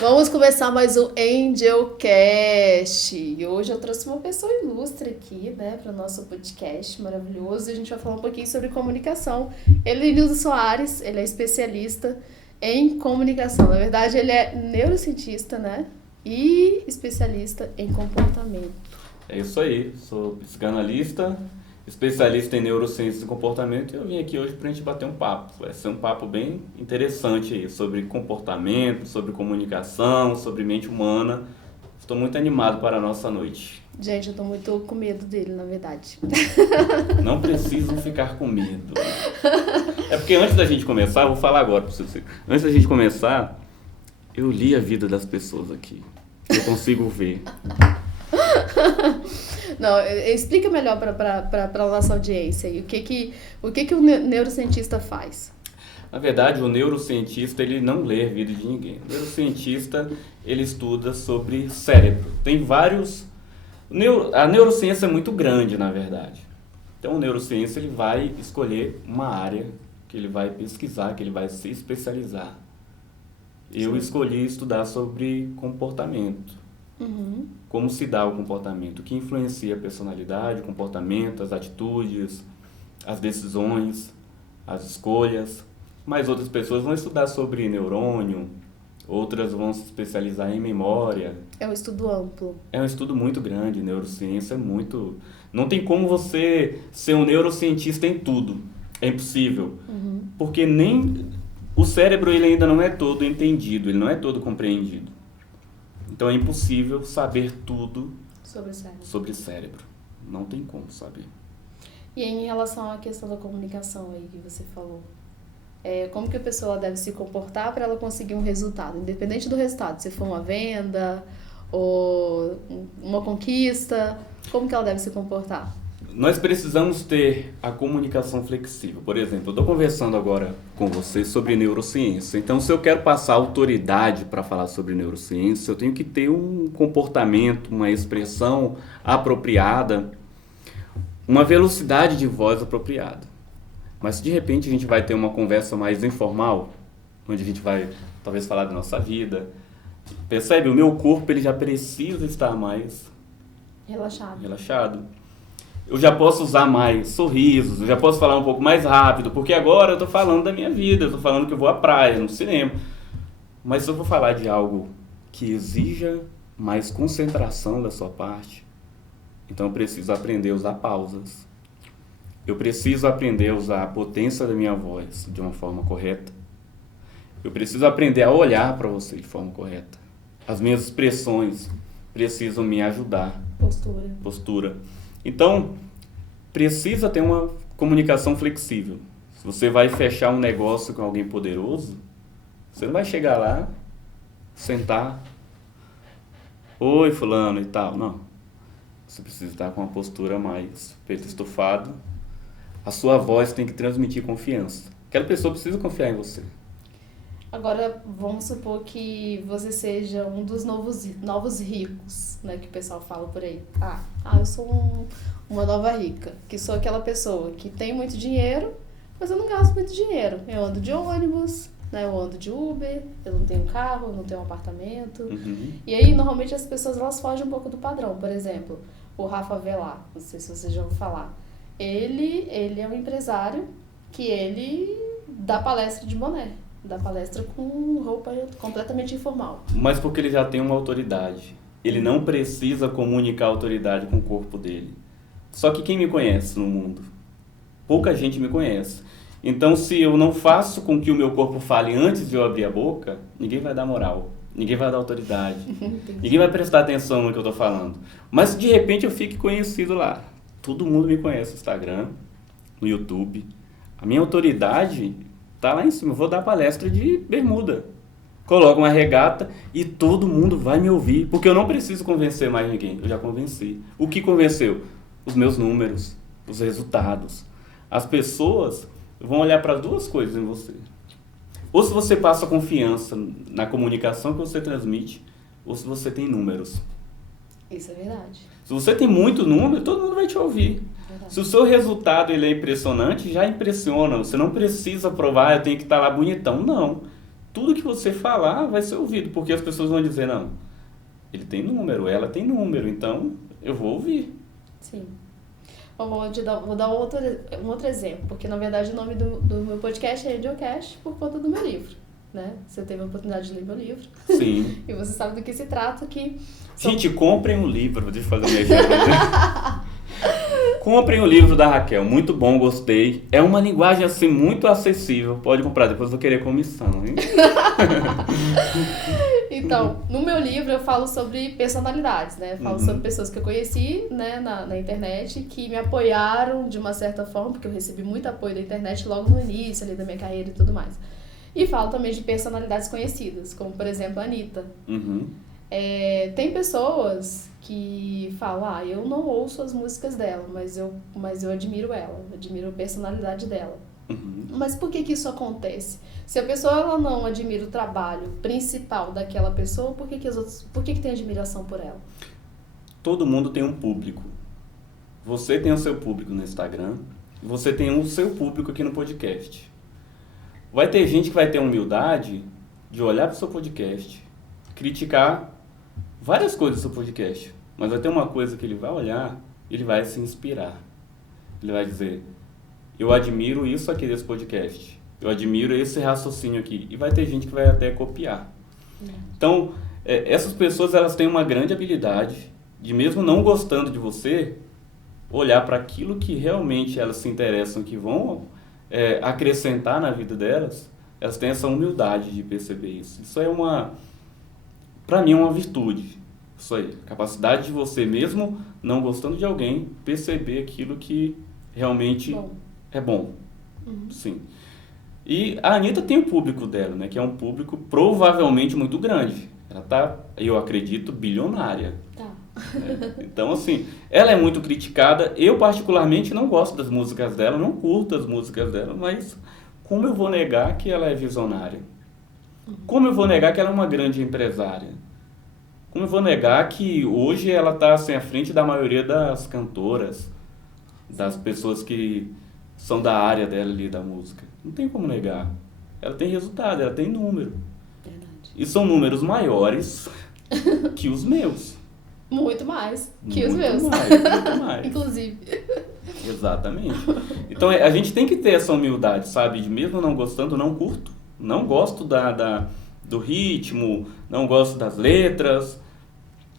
Vamos começar mais um Angelcast. E hoje eu trouxe uma pessoa ilustre aqui, né, para o nosso podcast maravilhoso. E a gente vai falar um pouquinho sobre comunicação. Ele é Nilson Soares, ele é especialista em comunicação. Na verdade, ele é neurocientista, né, e especialista em comportamento. É isso aí, sou psicanalista, especialista em neurociência e comportamento, e eu vim aqui hoje para a gente bater um papo. Vai ser um papo bem interessante aí, sobre comportamento, sobre comunicação, sobre mente humana. Estou muito animado para a nossa noite. Gente, eu tô muito com medo dele, na verdade. Não precisam ficar com medo. É porque antes da gente começar, eu vou falar agora para você. Antes da gente começar, eu li a vida das pessoas aqui. Eu consigo ver. Não, explica melhor para a nossa audiência aí, o que o neurocientista faz? Na verdade, o neurocientista, ele não lê a vida de ninguém. O neurocientista, ele estuda sobre cérebro. Tem vários... A neurociência é muito grande, na verdade. Então, o neurociência, ele vai escolher uma área que ele vai pesquisar, que ele vai se especializar. Eu escolhi estudar sobre comportamento. Como se dá o comportamento, o que influencia a personalidade, o comportamento, as atitudes, as decisões, as escolhas. Mas outras pessoas vão estudar sobre neurônio, outras vão se especializar em memória. É um estudo amplo. É um estudo muito grande, neurociência é muito... Não tem como você ser um neurocientista em tudo, é impossível. Porque nem o cérebro ele ainda não é todo entendido, ele não é todo compreendido. Então é impossível saber tudo sobre cérebro. Não tem como saber. E em relação à questão da comunicação aí que você falou, como que a pessoa deve se comportar para ela conseguir um resultado? Independente do resultado, se for uma venda ou uma conquista, como que ela deve se comportar? Nós precisamos ter a comunicação flexível. Por exemplo, eu estou conversando agora com vocês sobre neurociência. Então, se eu quero passar autoridade para falar sobre neurociência, eu tenho que ter um comportamento, uma expressão apropriada, uma velocidade de voz apropriada. Mas se de repente a gente vai ter uma conversa mais informal, onde a gente vai talvez falar da nossa vida, percebe? O meu corpo ele já precisa estar mais relaxado. Eu já posso usar mais sorrisos, eu já posso falar um pouco mais rápido, porque agora eu estou falando da minha vida, eu estou falando que eu vou à praia, no cinema. Mas se eu vou falar de algo que exija mais concentração da sua parte, então eu preciso aprender a usar pausas. Eu preciso aprender a usar a potência da minha voz de uma forma correta. Eu preciso aprender a olhar para você de forma correta. As minhas expressões precisam me ajudar. Postura. Então, precisa ter uma comunicação flexível. Se você vai fechar um negócio com alguém poderoso, você não vai chegar lá, sentar, oi fulano e tal, não. Você precisa estar com uma postura mais peito estufado. A sua voz tem que transmitir confiança. Aquela pessoa precisa confiar em você. Agora, vamos supor que você seja um dos novos ricos, né, que o pessoal fala por aí. Eu sou uma nova rica, que sou aquela pessoa que tem muito dinheiro, mas eu não gasto muito dinheiro. Eu ando de ônibus, né, eu ando de Uber, eu não tenho carro, eu não tenho um apartamento. E aí, normalmente, as pessoas elas fogem um pouco do padrão. Por exemplo, o Rafa Velar, não sei se vocês já ouviram falar. Ele é um empresário que ele dá palestra de boné. Da palestra com roupa completamente informal. Mas porque ele já tem uma autoridade. Ele não precisa comunicar a autoridade com o corpo dele. Só que quem me conhece no mundo? Pouca gente me conhece. Então, se eu não faço com que o meu corpo fale antes de eu abrir a boca, ninguém vai dar moral. Ninguém vai dar autoridade. Ninguém vai prestar atenção no que eu estou falando. Mas, de repente, eu fico conhecido lá. Todo mundo me conhece no Instagram, no YouTube. A minha autoridade... tá lá em cima, eu vou dar palestra de bermuda. Coloco uma regata e todo mundo vai me ouvir, porque eu não preciso convencer mais ninguém, eu já convenci. O que convenceu? Os meus números, os resultados. As pessoas vão olhar para duas coisas em você. Ou se você passa confiança na comunicação que você transmite, ou se você tem números. Isso é verdade. Se você tem muito número, todo mundo vai te ouvir. Se o seu resultado ele é impressionante, já impressiona. Você não precisa provar, eu tenho que estar lá bonitão. Não. tudo que você falar vai ser ouvido, porque as pessoas vão dizer, não, ele tem número, ela tem número, então eu vou ouvir. Sim. Vou dar um outro exemplo, porque na verdade o nome do meu podcast é Radiocast por conta do meu livro, né? Você teve a oportunidade de ler meu livro. Sim. E você sabe do que se trata, que... Gente, comprem um livro, deixa eu fazer minha agenda. Comprem o livro da Raquel, muito bom, gostei. É uma linguagem assim muito acessível, pode comprar, depois eu vou querer comissão, hein? Então, no meu livro eu falo sobre personalidades, né? Falo sobre pessoas que eu conheci, né, na internet, que me apoiaram de uma certa forma, porque eu recebi muito apoio da internet logo no início ali da minha carreira e tudo mais. E falo também de personalidades conhecidas, como por exemplo a Anitta. Tem pessoas que falam, eu não ouço as músicas dela, mas eu admiro ela, admiro a personalidade dela. Mas por que isso acontece? Se a pessoa ela não admira o trabalho principal daquela pessoa, por que tem admiração por ela? Todo mundo tem um público. Você tem o seu público no Instagram, você tem o seu público aqui no podcast. Vai ter gente que vai ter a humildade de olhar para o seu podcast, criticar várias coisas do seu podcast, mas vai ter uma coisa que ele vai olhar, ele vai se inspirar. Ele vai dizer, eu admiro isso aqui desse podcast, eu admiro esse raciocínio aqui, e vai ter gente que vai até copiar. Então, essas pessoas elas têm uma grande habilidade de, mesmo não gostando de você, olhar para aquilo que realmente elas se interessam, que vão acrescentar na vida delas, elas têm essa humildade de perceber isso. Isso para mim é uma virtude. Isso aí, capacidade de você, mesmo não gostando de alguém, perceber aquilo que realmente é bom. Sim. E a Anitta tem o público dela, né, que é um público provavelmente muito grande. Ela tá, eu acredito, bilionária. Então, assim, ela é muito criticada. Eu, particularmente, não gosto das músicas dela, não curto as músicas dela, mas como eu vou negar que ela é visionária? Como eu vou negar que ela é uma grande empresária? Como eu vou negar que hoje ela está assim, à frente da maioria das cantoras, das pessoas que são da área dela ali da música? Não tem como negar. Ela tem resultado, ela tem número. Verdade. E são números maiores que os meus. Muito mais que Muito os meus. Muito mais. Inclusive. Exatamente. Então a gente tem que ter essa humildade, sabe? De mesmo não gostando, não curto. Não gosto do ritmo, não gosto das letras,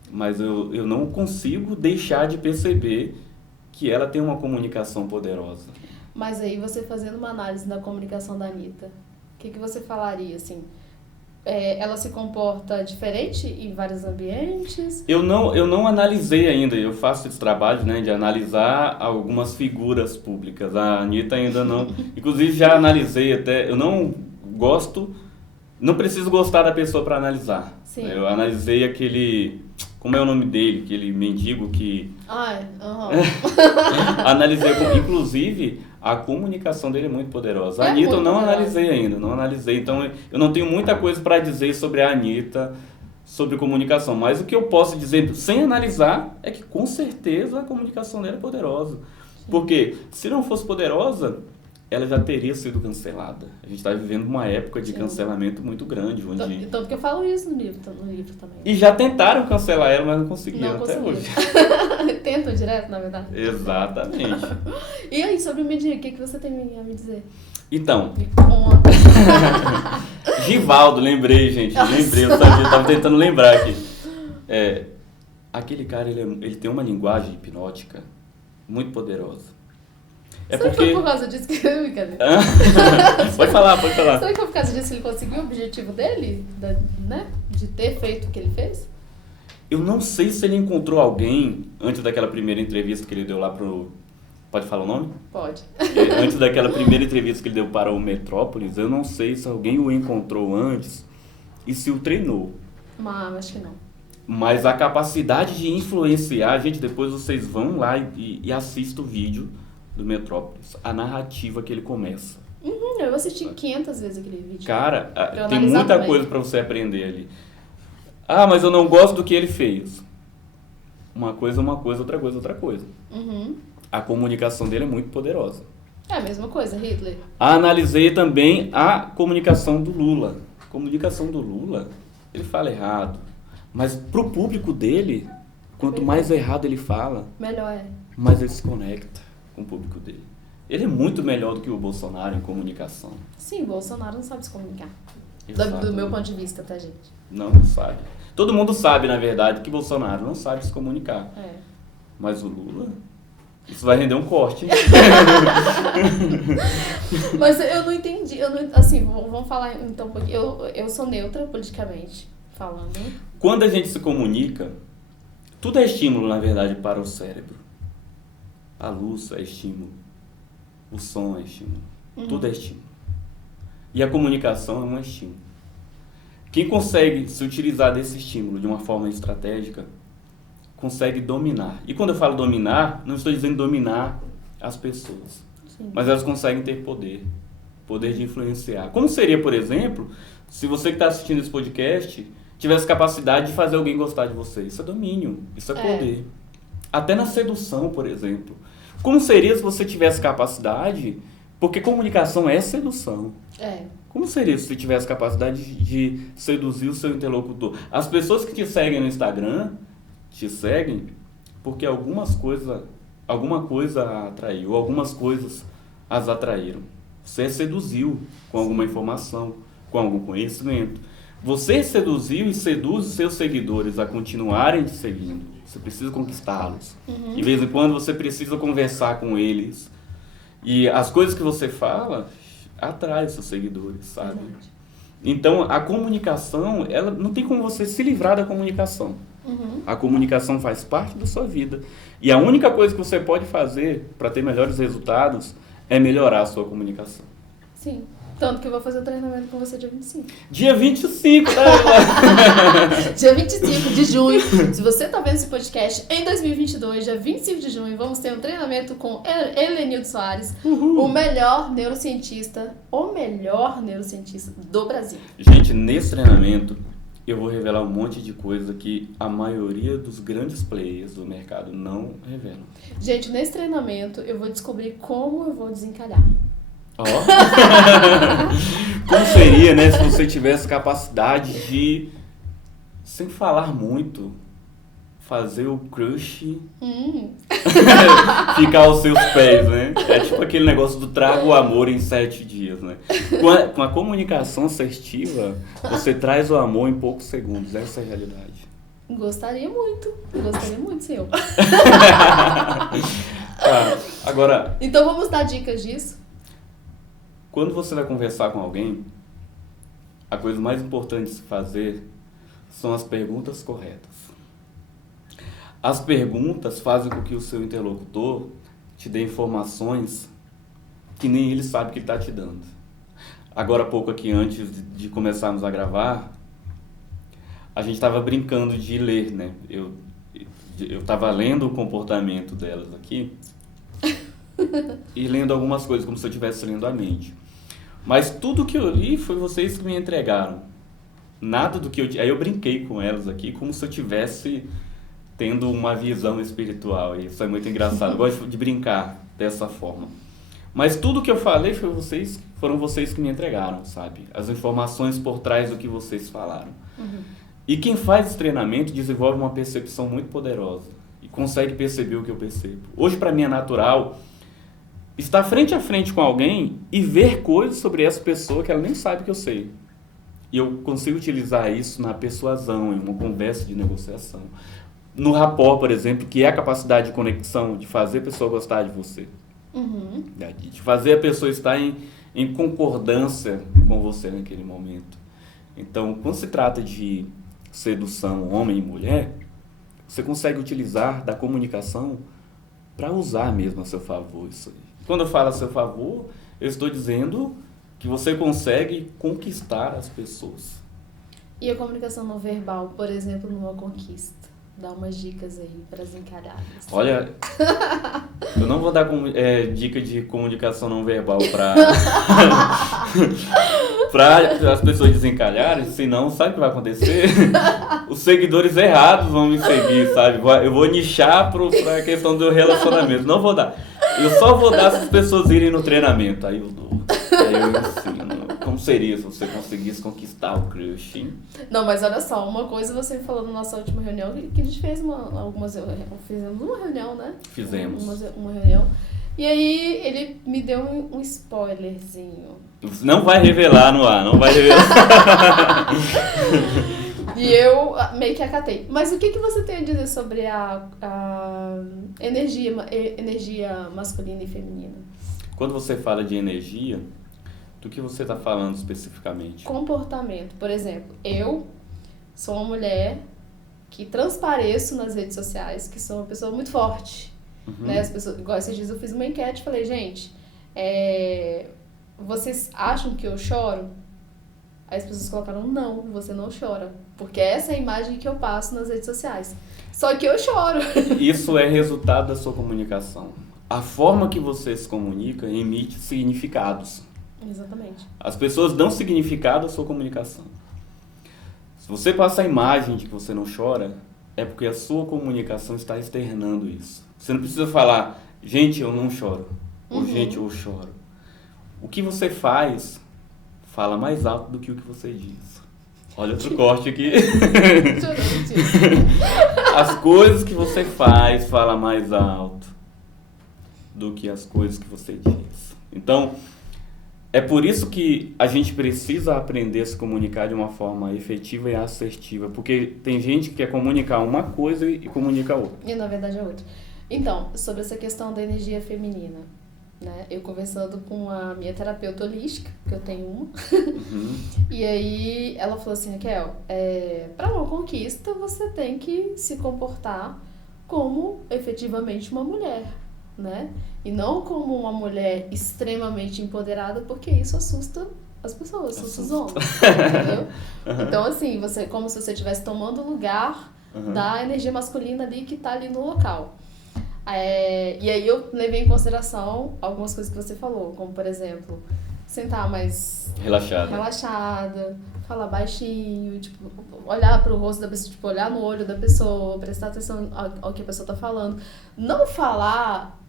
mas eu não consigo deixar de perceber que ela tem uma comunicação poderosa. Mas aí você fazendo uma análise da comunicação da Anitta, o que você falaria, assim? Ela se comporta diferente em vários ambientes? Eu não analisei ainda, eu faço esse trabalho, né, de analisar algumas figuras públicas. A Anitta ainda não, inclusive já analisei até, eu não gosto, não preciso gostar da pessoa para analisar. Sim. Eu analisei aquele, como é o nome dele, aquele mendigo que... Analisei, inclusive... A comunicação dele é muito poderosa. A Anitta eu não analisei ainda, não analisei. Então, eu não tenho muita coisa para dizer sobre a Anitta, sobre comunicação. Mas o que eu posso dizer, sem analisar, é que com certeza a comunicação dela é poderosa. Porque se não fosse poderosa, ela já teria sido cancelada. A gente está vivendo uma época de cancelamento muito grande. Onde... Tanto que eu falo isso no livro também. E já tentaram cancelar ela, mas não conseguiram até hoje. Tentam direto, na verdade. Exatamente. E aí, sobre o mendigo, o que você tem a me dizer? Então... Me conta. Givaldo, lembrei, gente. Lembrei, eu tava tentando lembrar aqui. Aquele cara, ele tem uma linguagem hipnótica muito poderosa. Será que foi por causa disso que... Pode falar. Será que foi por causa disso que ele conseguiu o objetivo dele? Né? De ter feito o que ele fez? Eu não sei se ele encontrou alguém antes daquela primeira entrevista que ele deu lá pro... Pode falar o nome? Pode. Antes daquela primeira entrevista que ele deu para o Metrópolis, eu não sei se alguém o encontrou antes e se o treinou. Mas acho que não. Mas a capacidade de influenciar, gente, depois vocês vão lá e assistam o vídeo do Metrópolis, a narrativa que ele começa. Eu assisti 500 vezes aquele vídeo. Cara, tem muita coisa para você aprender ali. Mas eu não gosto do que ele fez. Uma coisa, outra coisa. A comunicação dele é muito poderosa. É a mesma coisa, Hitler. Analisei também a comunicação do Lula. A comunicação do Lula, ele fala errado. Mas pro público dele, quanto mais errado ele fala, melhor é. mais ele se conecta com o público dele. Ele é muito melhor do que o Bolsonaro em comunicação. Sim, o Bolsonaro não sabe se comunicar. Exato. Do meu ponto de vista, tá, gente? Não sabe. Todo mundo sabe, na verdade, que Bolsonaro não sabe se comunicar. É. Mas o Lula, isso vai render um corte. Mas eu não entendi. Assim, vamos falar então um pouquinho. Eu sou neutra politicamente falando. Quando a gente se comunica, tudo é estímulo, na verdade, para o cérebro. A luz é estímulo. O som é estímulo. Tudo é estímulo. E a comunicação é um estímulo. Quem consegue se utilizar desse estímulo de uma forma estratégica, consegue dominar. E quando eu falo dominar, não estou dizendo dominar as pessoas. Sim. Mas elas conseguem ter poder. Poder de influenciar. Como seria, por exemplo, se você que está assistindo esse podcast tivesse capacidade de fazer alguém gostar de você? Isso é domínio. Isso é poder. Até na sedução, por exemplo. Como seria se você tivesse capacidade... Porque comunicação é sedução. Como seria se você tivesse capacidade de seduzir o seu interlocutor? As pessoas que te seguem no Instagram, te seguem porque alguma coisa a atraiu, algumas coisas as atraíram. Você seduziu com alguma informação, com algum conhecimento. Você seduziu e seduz os seus seguidores a continuarem te seguindo. Você precisa conquistá-los. De vez em quando você precisa conversar com eles. E as coisas que você fala atrai os seus seguidores, sabe? Então, a comunicação, ela não tem como você se livrar da comunicação. A comunicação faz parte da sua vida. E a única coisa que você pode fazer para ter melhores resultados é melhorar a sua comunicação. Sim. Tanto que eu vou fazer o treinamento com você dia 25. Dia 25, né? Dia 25 de junho. Se você tá vendo esse podcast em 2022, dia 25 de junho, vamos ter um treinamento com Helenildo Soares, o melhor neurocientista do Brasil. Gente, nesse treinamento, eu vou revelar um monte de coisa que a maioria dos grandes players do mercado não revelam. Gente, nesse treinamento, eu vou descobrir como eu vou desencalhar. Como seria, né, se você tivesse capacidade de, sem falar muito, fazer o crush ficar aos seus pés, né? É tipo aquele negócio do traga o amor em 7 dias, né? Com a comunicação assertiva, você traz o amor em poucos segundos. Essa é a realidade. Gostaria muito, senhor. Agora... Então vamos dar dicas disso? Quando você vai conversar com alguém, a coisa mais importante de se fazer são as perguntas corretas. As perguntas fazem com que o seu interlocutor te dê informações que nem ele sabe que ele está te dando. Agora há pouco aqui, antes de começarmos a gravar, a gente estava brincando de ler, né? Eu estava lendo o comportamento delas aqui e lendo algumas coisas, como se eu estivesse lendo a mente. Mas tudo que eu li foi vocês que me entregaram. Nada do que eu... Aí eu brinquei com elas aqui, como se eu estivesse tendo uma visão espiritual. E isso é muito engraçado. Eu gosto de brincar dessa forma. Mas tudo que eu falei foram vocês que me entregaram, sabe? As informações por trás do que vocês falaram. E quem faz esse treinamento desenvolve uma percepção muito poderosa. E consegue perceber o que eu percebo. Hoje, para mim, é natural estar frente a frente com alguém e ver coisas sobre essa pessoa que ela nem sabe que eu sei. E eu consigo utilizar isso na persuasão, em uma conversa de negociação. No rapport, por exemplo, que é a capacidade de conexão, de fazer a pessoa gostar de você. De fazer a pessoa estar em concordância com você naquele momento. Então, quando se trata de sedução homem e mulher, você consegue utilizar da comunicação para usar mesmo a seu favor isso aí. Quando eu falo a seu favor, eu estou dizendo que você consegue conquistar as pessoas. E a comunicação não verbal, por exemplo, numa conquista? Dá umas dicas aí para as encalhadas. Olha, eu não vou dar dica de comunicação não verbal para as pessoas desencalharem, senão sabe o que vai acontecer? Os seguidores errados vão me seguir, sabe? Eu vou nichar para a questão do relacionamento. Não vou dar. Eu só vou dar se as pessoas irem no treinamento. Aí eu dou. Aí eu ensino como seria se você conseguisse conquistar o crush, hein? Não, mas olha só, uma coisa você me falou na nossa última reunião, que a gente fez fizemos uma reunião, né? Fizemos. Uma reunião. E aí ele me deu um spoilerzinho. Não vai revelar no ar, não vai revelar. E eu meio que acatei. Mas o que você tem a dizer sobre a energia masculina e feminina? Quando você fala de energia, do que você está falando especificamente? Comportamento. Por exemplo, eu sou uma mulher que transpareço nas redes sociais, que sou uma pessoa muito forte. Né? As pessoas, igual esses dias eu fiz uma enquete e falei, gente, vocês acham que eu choro? Aí as pessoas colocaram, não, você não chora. Porque essa é a imagem que eu passo nas redes sociais. Só que eu choro. Isso é resultado da sua comunicação. A forma que você se comunica emite significados. Exatamente. As pessoas dão significado à sua comunicação. Se você passa a imagem de que você não chora, é porque a sua comunicação está externando isso. Você não precisa falar, gente, eu não choro. Ou gente, eu choro. O que você faz fala mais alto do que o que você diz. Olha outro corte aqui. As coisas que você faz falam mais alto do que as coisas que você diz. Então, é por isso que a gente precisa aprender a se comunicar de uma forma efetiva e assertiva. Porque tem gente que quer comunicar uma coisa e comunica outra. E na verdade é outra. Então, sobre essa questão da energia feminina, né? Eu conversando com a minha terapeuta holística, que eu tenho uma, e aí ela falou assim, Raquel, para uma conquista você tem que se comportar como efetivamente uma mulher, né? E não como uma mulher extremamente empoderada, porque isso assusta as pessoas, assusta os homens, entendeu? Então assim, você, como se você estivesse tomando o lugar da energia masculina ali que tá ali no local. E aí eu levei em consideração algumas coisas que você falou, como por exemplo, sentar mais relaxada, falar baixinho, tipo, olhar pro rosto da pessoa, tipo, olhar no olho da pessoa, prestar atenção ao que a pessoa tá falando. Não falar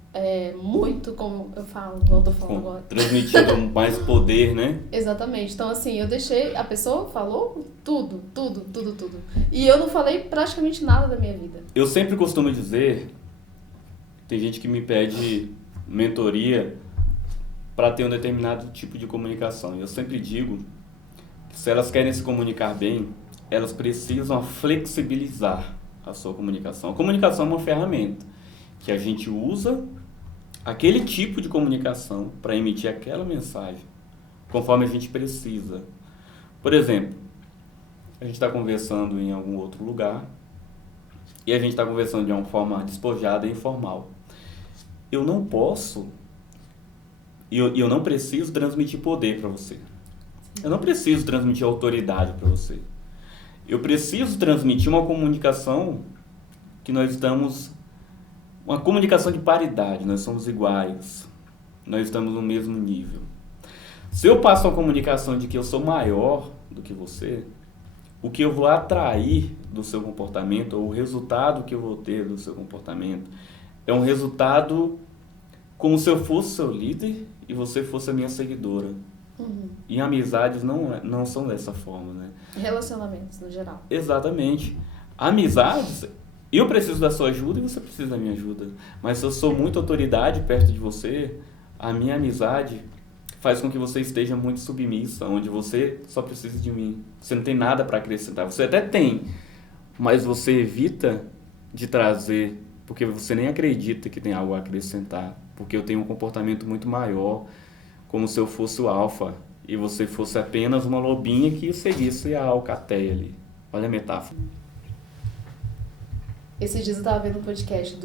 muito como eu falo, como eu tô falando agora. Transmitindo mais poder, né? Exatamente. Então, assim, eu deixei, a pessoa falou tudo. E eu não falei praticamente nada da minha vida. Eu sempre costumo dizer, tem gente que me pede mentoria para ter um determinado tipo de comunicação. E eu sempre digo que se elas querem se comunicar bem, elas precisam flexibilizar a sua comunicação. A comunicação é uma ferramenta que a gente usa aquele tipo de comunicação para emitir aquela mensagem, conforme a gente precisa. Por exemplo, a gente está conversando em algum outro lugar e a gente está conversando de uma forma despojada e informal. Eu não posso e eu não preciso transmitir poder para você. Eu não preciso transmitir autoridade para você. Eu preciso transmitir uma comunicação que nós estamos... Uma comunicação de paridade, nós somos iguais. Nós estamos no mesmo nível. Se eu passo uma comunicação de que eu sou maior do que você, o que eu vou atrair do seu comportamento, ou o resultado que eu vou ter do seu comportamento, é um resultado como se eu fosse seu líder e você fosse a minha seguidora. E amizades não são dessa forma, né? Relacionamentos, no geral. Exatamente. Amizades, eu preciso da sua ajuda e você precisa da minha ajuda. Mas se eu sou muita autoridade perto de você, a minha amizade faz com que você esteja muito submissa, onde você só precisa de mim. Você não tem nada para acrescentar. Você até tem, mas você evita de trazer, porque você nem acredita que tem algo a acrescentar. Porque eu tenho um comportamento muito maior, como se eu fosse o alfa, e você fosse apenas uma lobinha que seguisse a alcateia ali. Olha a metáfora. Esses dias eu tava vendo um podcast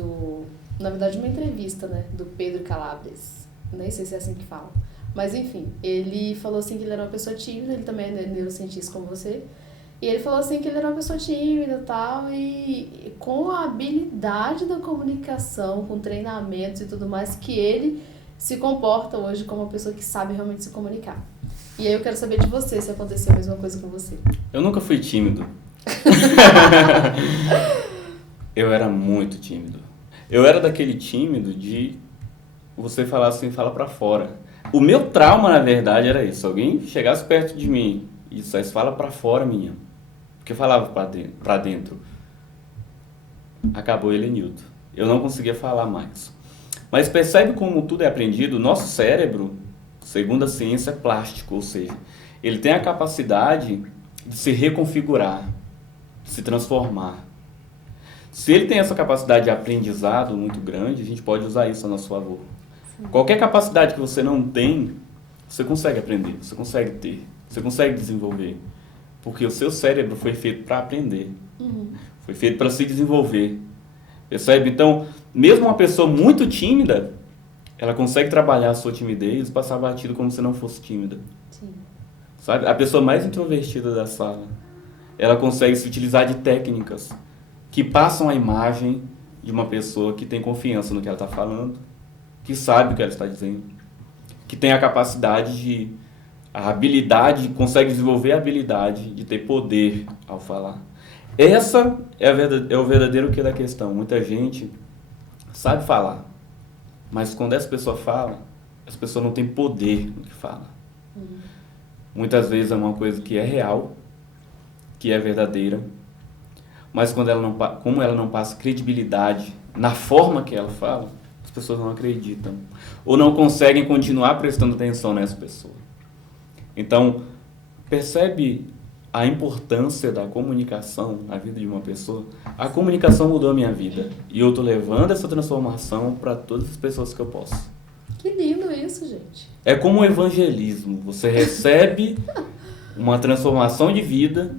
na verdade uma entrevista, né, do Pedro Calabres. Nem sei se é assim que fala. Mas enfim, ele falou assim que ele era uma pessoa tímida, ele também é neurocientista como você. E ele falou assim que ele era uma pessoa tímida e tal, e com a habilidade da comunicação, com treinamentos e tudo mais, que ele se comporta hoje como uma pessoa que sabe realmente se comunicar. E aí eu quero saber de você, se aconteceu a mesma coisa com você. Eu nunca fui tímido. Eu era muito tímido. Eu era daquele tímido de você falar assim, fala pra fora. O meu trauma, na verdade, era isso. Alguém chegasse perto de mim e dissesse, fala pra fora, minha. Porque eu falava pra dentro. Acabou ele, Newton. Eu não conseguia falar mais. Mas percebe como tudo é aprendido? O nosso cérebro, segundo a ciência, é plástico, ou seja, ele tem a capacidade de se reconfigurar, de se transformar. Se ele tem essa capacidade de aprendizado muito grande, a gente pode usar isso a nosso favor. Sim. Qualquer capacidade que você não tem, você consegue aprender, você consegue ter, você consegue desenvolver. Porque o seu cérebro foi feito para aprender, foi feito para se desenvolver. Percebe? Então, mesmo uma pessoa muito tímida, ela consegue trabalhar a sua timidez e passar batido como se não fosse tímida. Sim. Sabe? A pessoa mais introvertida da sala, ela consegue se utilizar de técnicas que passam a imagem de uma pessoa que tem confiança no que ela está falando, que sabe o que ela está dizendo, que tem a capacidade a habilidade, consegue desenvolver a habilidade de ter poder ao falar. Essa é o verdadeiro quê da questão. Muita gente sabe falar, mas quando essa pessoa fala, essa pessoa não tem poder no que fala. Muitas vezes é uma coisa que é real, que é verdadeira, mas como ela não passa credibilidade na forma que ela fala, as pessoas não acreditam. Ou não conseguem continuar prestando atenção nessa pessoa. Então, percebe a importância da comunicação na vida de uma pessoa? A comunicação mudou a minha vida. E eu estou levando essa transformação para todas as pessoas que eu posso. Que lindo isso, gente. É como um evangelismo. Você recebe uma transformação de vida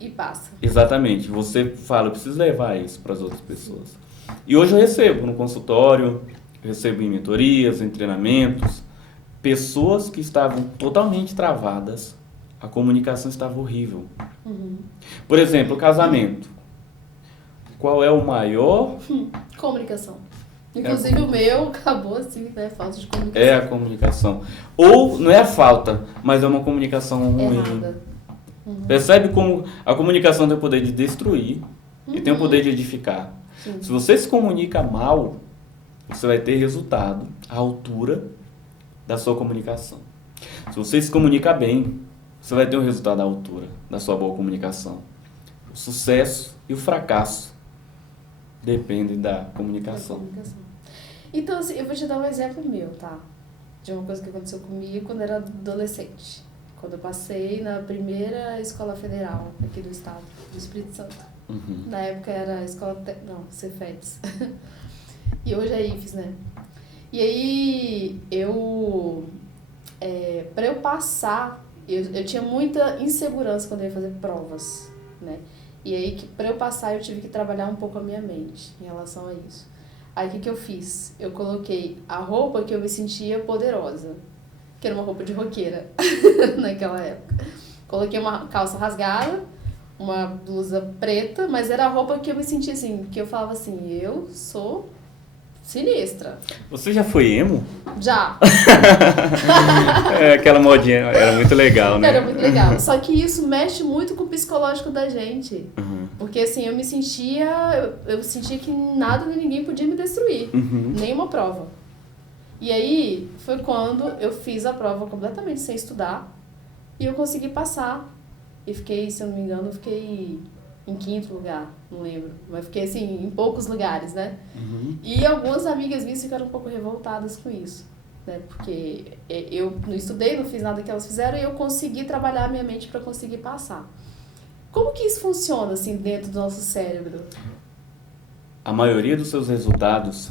e passa. Exatamente. Você fala, eu preciso levar isso para as outras pessoas. E hoje eu recebo no consultório, eu recebo em mentorias, em treinamentos, pessoas que estavam totalmente travadas, a comunicação estava horrível. Por exemplo, o casamento. Qual é o maior... Comunicação. Inclusive o meu acabou assim, né? Falta de comunicação. É a comunicação. Ou não é a falta, mas é uma comunicação ruim. Errada. Percebe como a comunicação tem o poder de destruir e tem o poder de edificar. Sim. Se você se comunica mal, você vai ter resultado à altura da sua comunicação. Se você se comunica bem, você vai ter um resultado à altura da sua boa comunicação. O sucesso e o fracasso dependem da comunicação. Então, assim, eu vou te dar um exemplo meu, tá? De uma coisa que aconteceu comigo quando eu era adolescente. Quando eu passei na primeira escola federal aqui do estado, do Espírito Santo. Na época era a escola... Cefedes. E hoje é IFES, né? E aí, para eu passar, eu tinha muita insegurança quando eu ia fazer provas, né? E aí, para eu passar, eu tive que trabalhar um pouco a minha mente em relação a isso. Aí, o que eu fiz? Eu coloquei a roupa que eu me sentia poderosa, que era uma roupa de roqueira, naquela época. Coloquei uma calça rasgada, uma blusa preta, mas era a roupa que eu me sentia assim, que eu falava assim, eu sou sinistra. Você já foi emo? Já. Aquela modinha, era muito legal, né? Era muito legal. Só que isso mexe muito com o psicológico da gente. Porque assim, eu sentia que nada nem ninguém podia me destruir. Nenhuma prova. E aí, foi quando eu fiz a prova completamente sem estudar. E eu consegui passar. E fiquei, se eu não me engano, em 5º lugar, não lembro. Mas fiquei assim, em poucos lugares, né? E algumas amigas minhas ficaram um pouco revoltadas com isso, né? Porque eu não estudei, não fiz nada que elas fizeram e eu consegui trabalhar a minha mente para conseguir passar. Como que isso funciona, assim, dentro do nosso cérebro? A maioria dos seus resultados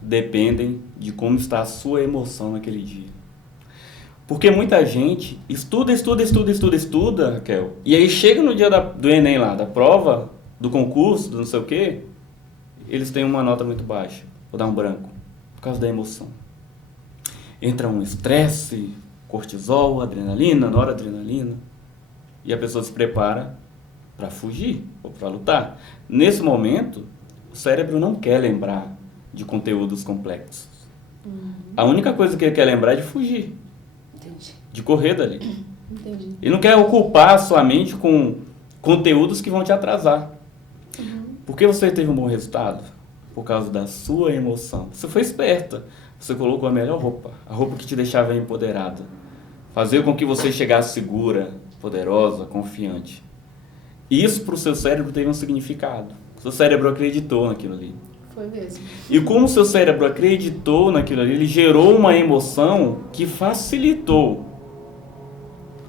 dependem de como está a sua emoção naquele dia. Porque muita gente estuda, Raquel, e aí chega no dia do Enem lá, da prova, do concurso, do não sei o quê, eles têm uma nota muito baixa, vou dar um branco, por causa da emoção. Entra um estresse, cortisol, adrenalina, noradrenalina, e a pessoa se prepara para fugir ou para lutar. Nesse momento, o cérebro não quer lembrar de conteúdos complexos. A única coisa que ele quer lembrar é de fugir. Entendi. De correr dali. Entendi. Ele não quer ocupar a sua mente com conteúdos que vão te atrasar. Por que você teve um bom resultado? Por causa da sua emoção. Você foi esperta. Você colocou a melhor roupa, a roupa que te deixava empoderada. Fazer com que você chegasse segura, poderosa, confiante. Isso para o seu cérebro teve um significado. O seu cérebro acreditou naquilo ali. Foi mesmo. E como o seu cérebro acreditou naquilo ali, ele gerou uma emoção que facilitou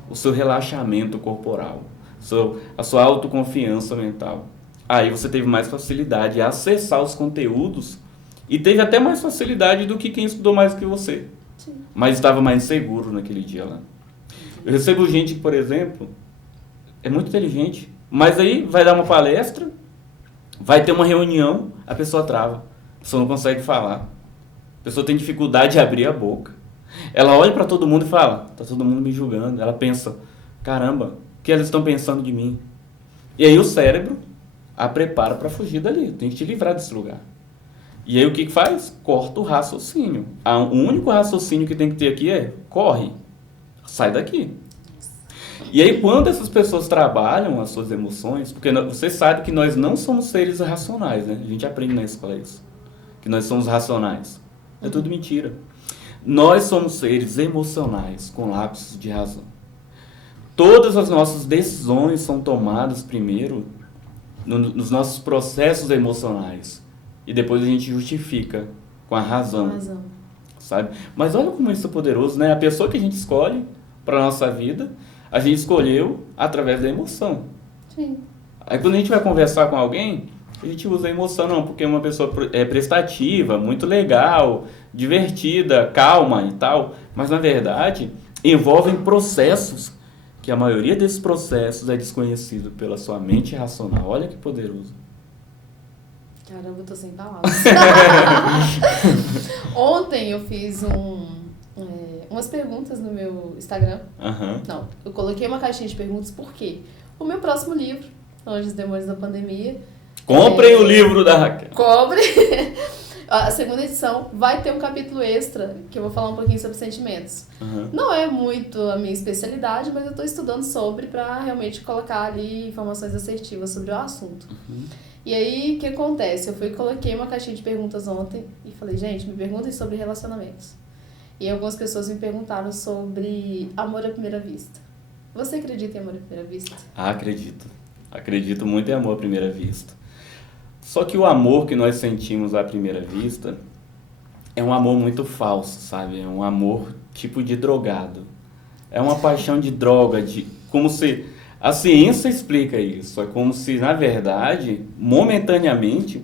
o seu relaxamento corporal, a sua autoconfiança mental. Aí você teve mais facilidade em acessar os conteúdos e teve até mais facilidade do que quem estudou mais que você. Sim. Mas estava mais seguro naquele dia lá. Eu recebo gente que, por exemplo, é muito inteligente, mas aí vai dar uma palestra, vai ter uma reunião, a pessoa trava, a pessoa não consegue falar, a pessoa tem dificuldade de abrir a boca. Ela olha para todo mundo e fala, tá todo mundo me julgando. Ela pensa, caramba, o que eles estão pensando de mim? E aí o cérebro a prepara para fugir dali, tem que te livrar desse lugar. E aí o que faz? Corta o raciocínio. O único raciocínio que tem que ter aqui é, corre, sai daqui. E aí quando essas pessoas trabalham as suas emoções, porque você sabe que nós não somos seres racionais, né? A gente aprende na escola isso, que nós somos racionais. É tudo mentira. Nós somos seres emocionais, com lapsos de razão. Todas as nossas decisões são tomadas primeiro nos nossos processos emocionais. E depois a gente justifica com a razão. Sabe? Mas olha como isso é poderoso, né? A pessoa que a gente escolhe para a nossa vida, a gente escolheu através da emoção. Sim. Aí quando a gente vai conversar com alguém, a gente usa a emoção, não, porque é uma pessoa prestativa, muito legal, divertida, calma e tal. Mas na verdade, envolvem processos que a maioria desses processos é desconhecido pela sua mente racional. Olha que poderoso. Caramba, eu tô sem palavras. Ontem eu fiz umas perguntas no meu Instagram. Não, eu coloquei uma caixinha de perguntas porque o meu próximo livro, Anjos e Demônios da Pandemia... Comprem o livro da Raquel. Cobre! A segunda edição vai ter um capítulo extra que eu vou falar um pouquinho sobre sentimentos. Não é muito a minha especialidade, mas eu estou estudando sobre para realmente colocar ali informações assertivas sobre o assunto. E aí, o que acontece? Eu coloquei uma caixinha de perguntas ontem e falei, gente, me perguntem sobre relacionamentos. E algumas pessoas me perguntaram sobre amor à primeira vista. Você acredita em amor à primeira vista? Acredito. Acredito muito em amor à primeira vista. Só que o amor que nós sentimos à primeira vista é um amor muito falso, sabe? É um amor tipo de drogado. É uma paixão de droga, como se... A ciência explica isso. É como se, na verdade, momentaneamente,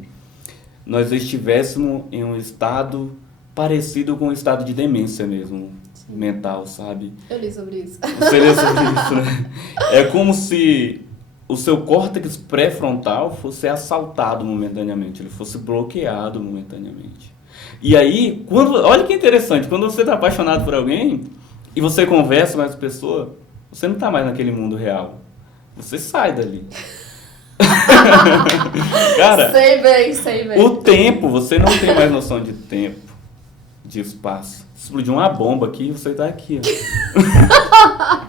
nós estivéssemos em um estado parecido com um estado de demência mesmo, mental, sabe? Eu li sobre isso. Você leu sobre isso, né? É como se o seu córtex pré-frontal fosse assaltado momentaneamente, ele fosse bloqueado momentaneamente. E aí, olha que interessante, quando você está apaixonado por alguém e você conversa com essa pessoa, você não está mais naquele mundo real. Você sai dali. Cara, sei bem. O tempo, você não tem mais noção de tempo, de espaço. Explodiu uma bomba aqui e você está aqui, ó.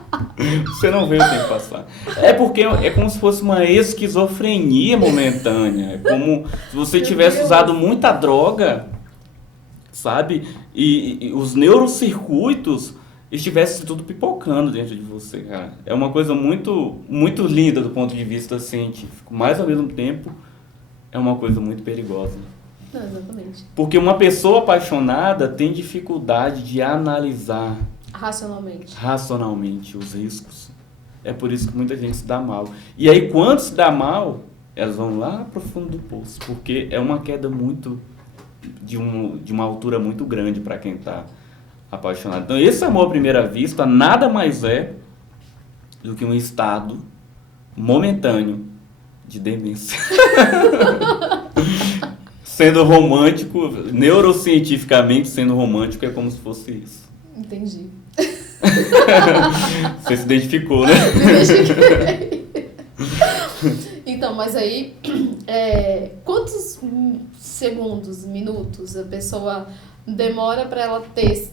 Você não vê o tempo passar. É porque é como se fosse uma esquizofrenia momentânea. É como se você tivesse usado muita droga, sabe? E os neurocircuitos estivessem tudo pipocando dentro de você, cara. É uma coisa muito, muito linda do ponto de vista científico. Mas, ao mesmo tempo, é uma coisa muito perigosa. Não, exatamente. Porque uma pessoa apaixonada tem dificuldade de analisar racionalmente os riscos. É por isso que muita gente se dá mal. E aí, quando se dá mal, elas vão lá pro fundo do poço, porque é uma queda muito de uma altura muito grande para quem está apaixonado. Então, esse amor à primeira vista nada mais é do que um estado momentâneo de demência. Sendo romântico, neurocientificamente sendo romântico, é como se fosse isso. Entendi. Você se identificou, né? Me identifiquei. Então, mas aí, quantos segundos, minutos a pessoa demora para ela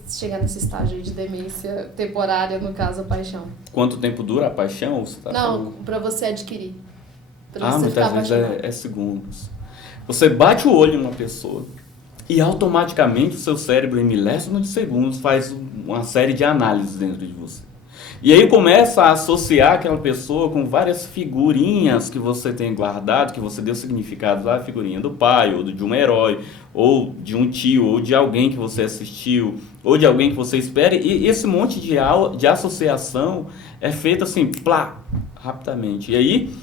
chegar nesse estágio de demência temporária, no caso, a paixão? Quanto tempo dura a paixão? Não, para você adquirir. Pra você muitas vezes é segundos. Você bate o olho numa pessoa E automaticamente o seu cérebro, em milésimos de segundos, faz uma série de análises dentro de você. E aí começa a associar aquela pessoa com várias figurinhas que você tem guardado, que você deu significado lá, a figurinha do pai, ou de um herói, ou de um tio, ou de alguém que você assistiu, ou de alguém que você espera. E esse monte de associação é feito assim, plá, rapidamente. E aí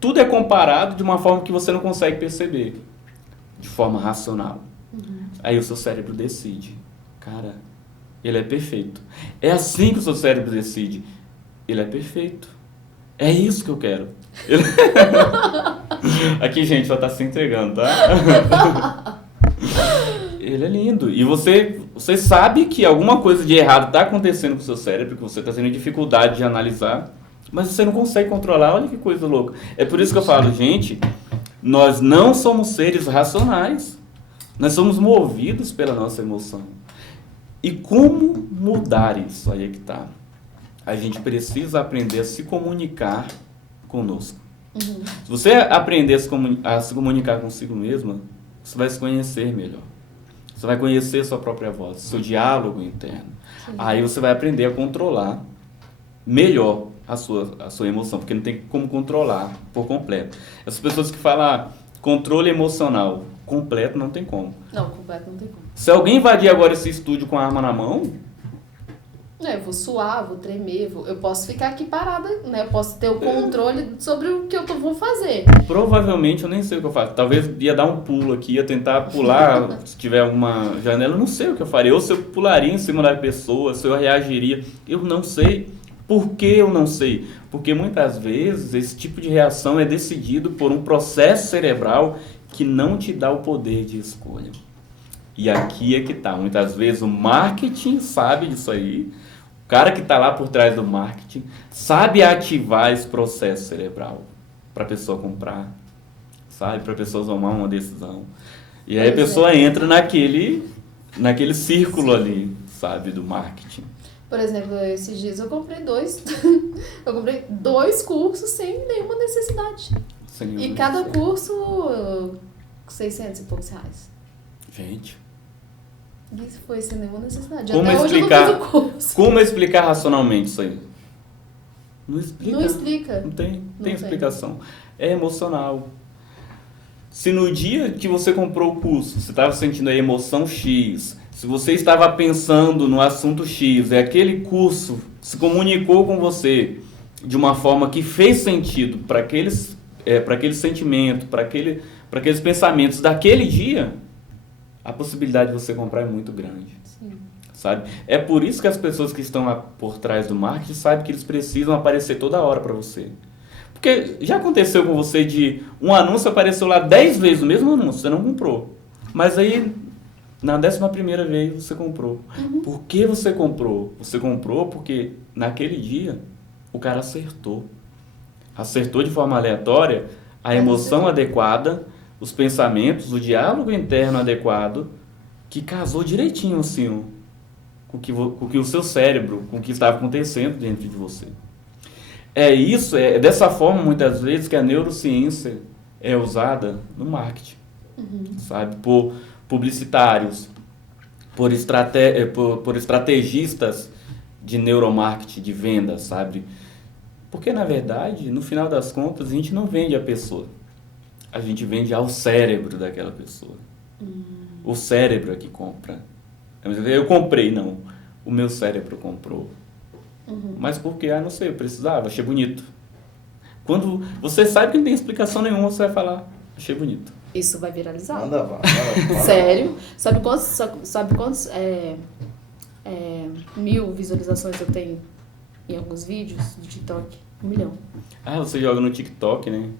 tudo é comparado de uma forma que você não consegue perceber, de forma racional. Aí o seu cérebro decide, cara, ele é perfeito. É assim que o seu cérebro decide, ele é perfeito. É isso que eu quero. Aqui, gente, só tá se entregando, tá? Ele é lindo. E você sabe que alguma coisa de errado está acontecendo com o seu cérebro, que você está tendo dificuldade de analisar, mas você não consegue controlar. Olha que coisa louca. É por isso que eu falo, gente, nós não somos seres racionais. Nós somos movidos pela nossa emoção. E como mudar isso? Aí é que tá. A gente precisa aprender a se comunicar conosco. Se você aprender a se comunicar consigo mesma, você vai se conhecer melhor. Você vai conhecer a sua própria voz, seu diálogo interno. Sim. Aí você vai aprender a controlar melhor a sua emoção, porque não tem como controlar por completo. Essas pessoas que falam controle emocional completo, não tem como. Não, completo não tem como. Se alguém invadir agora esse estúdio com a arma na mão... Eu vou suar, vou tremer, eu posso ficar aqui parada, né? Eu posso ter o controle sobre o que eu vou fazer. Provavelmente eu nem sei o que eu faço. Talvez ia dar um pulo aqui, ia tentar pular, se tiver alguma janela, eu não sei o que eu faria. Ou se eu pularia em cima da pessoa, se eu reagiria, eu não sei. Por que eu não sei? Porque muitas vezes esse tipo de reação é decidido por um processo cerebral que não te dá o poder de escolha. E aqui é que tá. Muitas vezes o marketing sabe disso aí. O cara que está lá por trás do marketing sabe ativar esse processo cerebral para a pessoa comprar, sabe? Para a pessoa tomar uma decisão. E aí a pessoa entra naquele círculo ali, sabe? Do marketing. Por exemplo, esses dias eu comprei dois cursos sem nenhuma necessidade. E cada curso, 600 e poucos reais. Gente. Isso foi sem nenhuma necessidade. Como até explicar, hoje eu não fiz o curso. Como explicar racionalmente isso aí? Não explica. Não explica. Não tem explicação. É emocional. Se no dia que você comprou o curso, você estava sentindo a emoção X, se você estava pensando no assunto X, e aquele curso se comunicou com você de uma forma que fez sentido para aquele sentimento, para aqueles pensamentos daquele dia, a possibilidade de você comprar é muito grande. Sim. Sabe? É por isso que as pessoas que estão lá por trás do marketing sabem que eles precisam aparecer toda hora para você. Porque já aconteceu com você de um anúncio apareceu lá 10 vezes o mesmo anúncio, você não comprou. Mas aí, na 11ª vez, você comprou. Por que você comprou? Você comprou porque naquele dia o cara acertou. Acertou de forma aleatória a emoção adequada, os pensamentos, o diálogo interno adequado, que casou direitinho assim, com que o seu cérebro, com o que estava acontecendo dentro de você. É dessa forma, muitas vezes, que a neurociência é usada no marketing, sabe? Por publicitários, por estrategistas de neuromarketing, de venda, sabe? Porque, na verdade, no final das contas, a gente não vende a pessoa. A gente vende ao cérebro daquela pessoa. O cérebro é que compra. Eu comprei, não. O meu cérebro comprou. Mas por quê? Não sei, eu precisava, achei bonito. Quando você sabe que não tem explicação nenhuma, você vai falar, achei bonito. Isso vai viralizar. Manda lá. Sério? Sabe quantos 1.000 visualizações eu tenho em alguns vídeos do TikTok? 1 milhão. Ah, você joga no TikTok, né?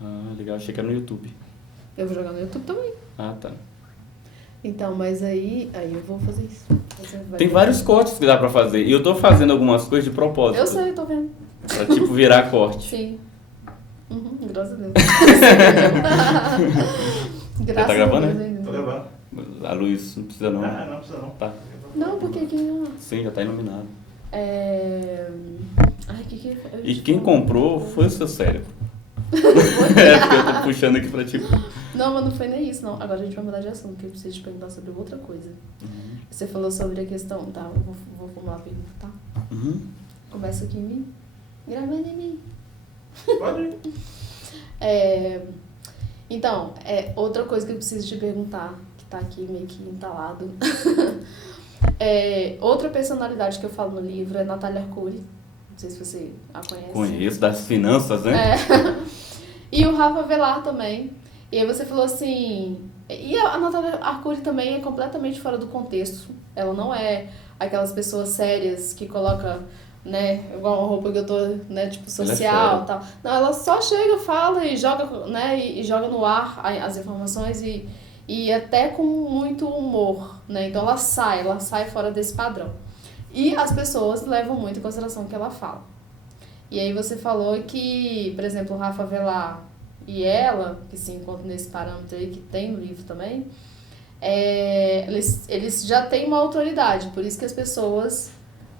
Ah, legal, achei que era no YouTube. Eu vou jogar no YouTube também. Ah, tá. Então, mas aí eu vou fazer isso. Tem vários cortes que dá pra fazer. E eu tô fazendo algumas coisas de propósito. Eu sei, tô vendo. Pra tipo virar corte. Sim. Graças a Deus. Você tá gravando, né? Tô gravando. A luz não precisa não. Não precisa não. Tá. Não, porque aqui... Sim, já tá iluminado. Ai, E quem comprou foi o seu cérebro. É, porque eu tô puxando aqui pra ti. Não, mas não foi nem isso, não. Agora a gente vai mudar de assunto, porque eu preciso te perguntar sobre outra coisa. Você falou sobre a questão... Tá, eu vou formular a pergunta, tá? Começa aqui em mim. Gravando em mim. Pode ir. Então, outra coisa que eu preciso te perguntar, que tá aqui meio que entalado. Outra personalidade que eu falo no livro é Natália Arcuri. Não sei se você a conhece. Conheço, das finanças, né? E o Rafa Velar também. E aí você falou assim... E a Natália Arcuri também é completamente fora do contexto. Ela não é aquelas pessoas sérias que coloca, né, igual uma roupa que eu tô, né, tipo, social e tal. Não, ela só chega, fala e joga, né, e joga no ar as informações e até com muito humor, né? Então ela sai fora desse padrão. E as pessoas levam muito em consideração o que ela fala. E aí você falou que, por exemplo, o Rafa Velar e ela, que se encontram nesse parâmetro aí, que tem no livro também, eles já têm uma autoridade, por isso que as pessoas,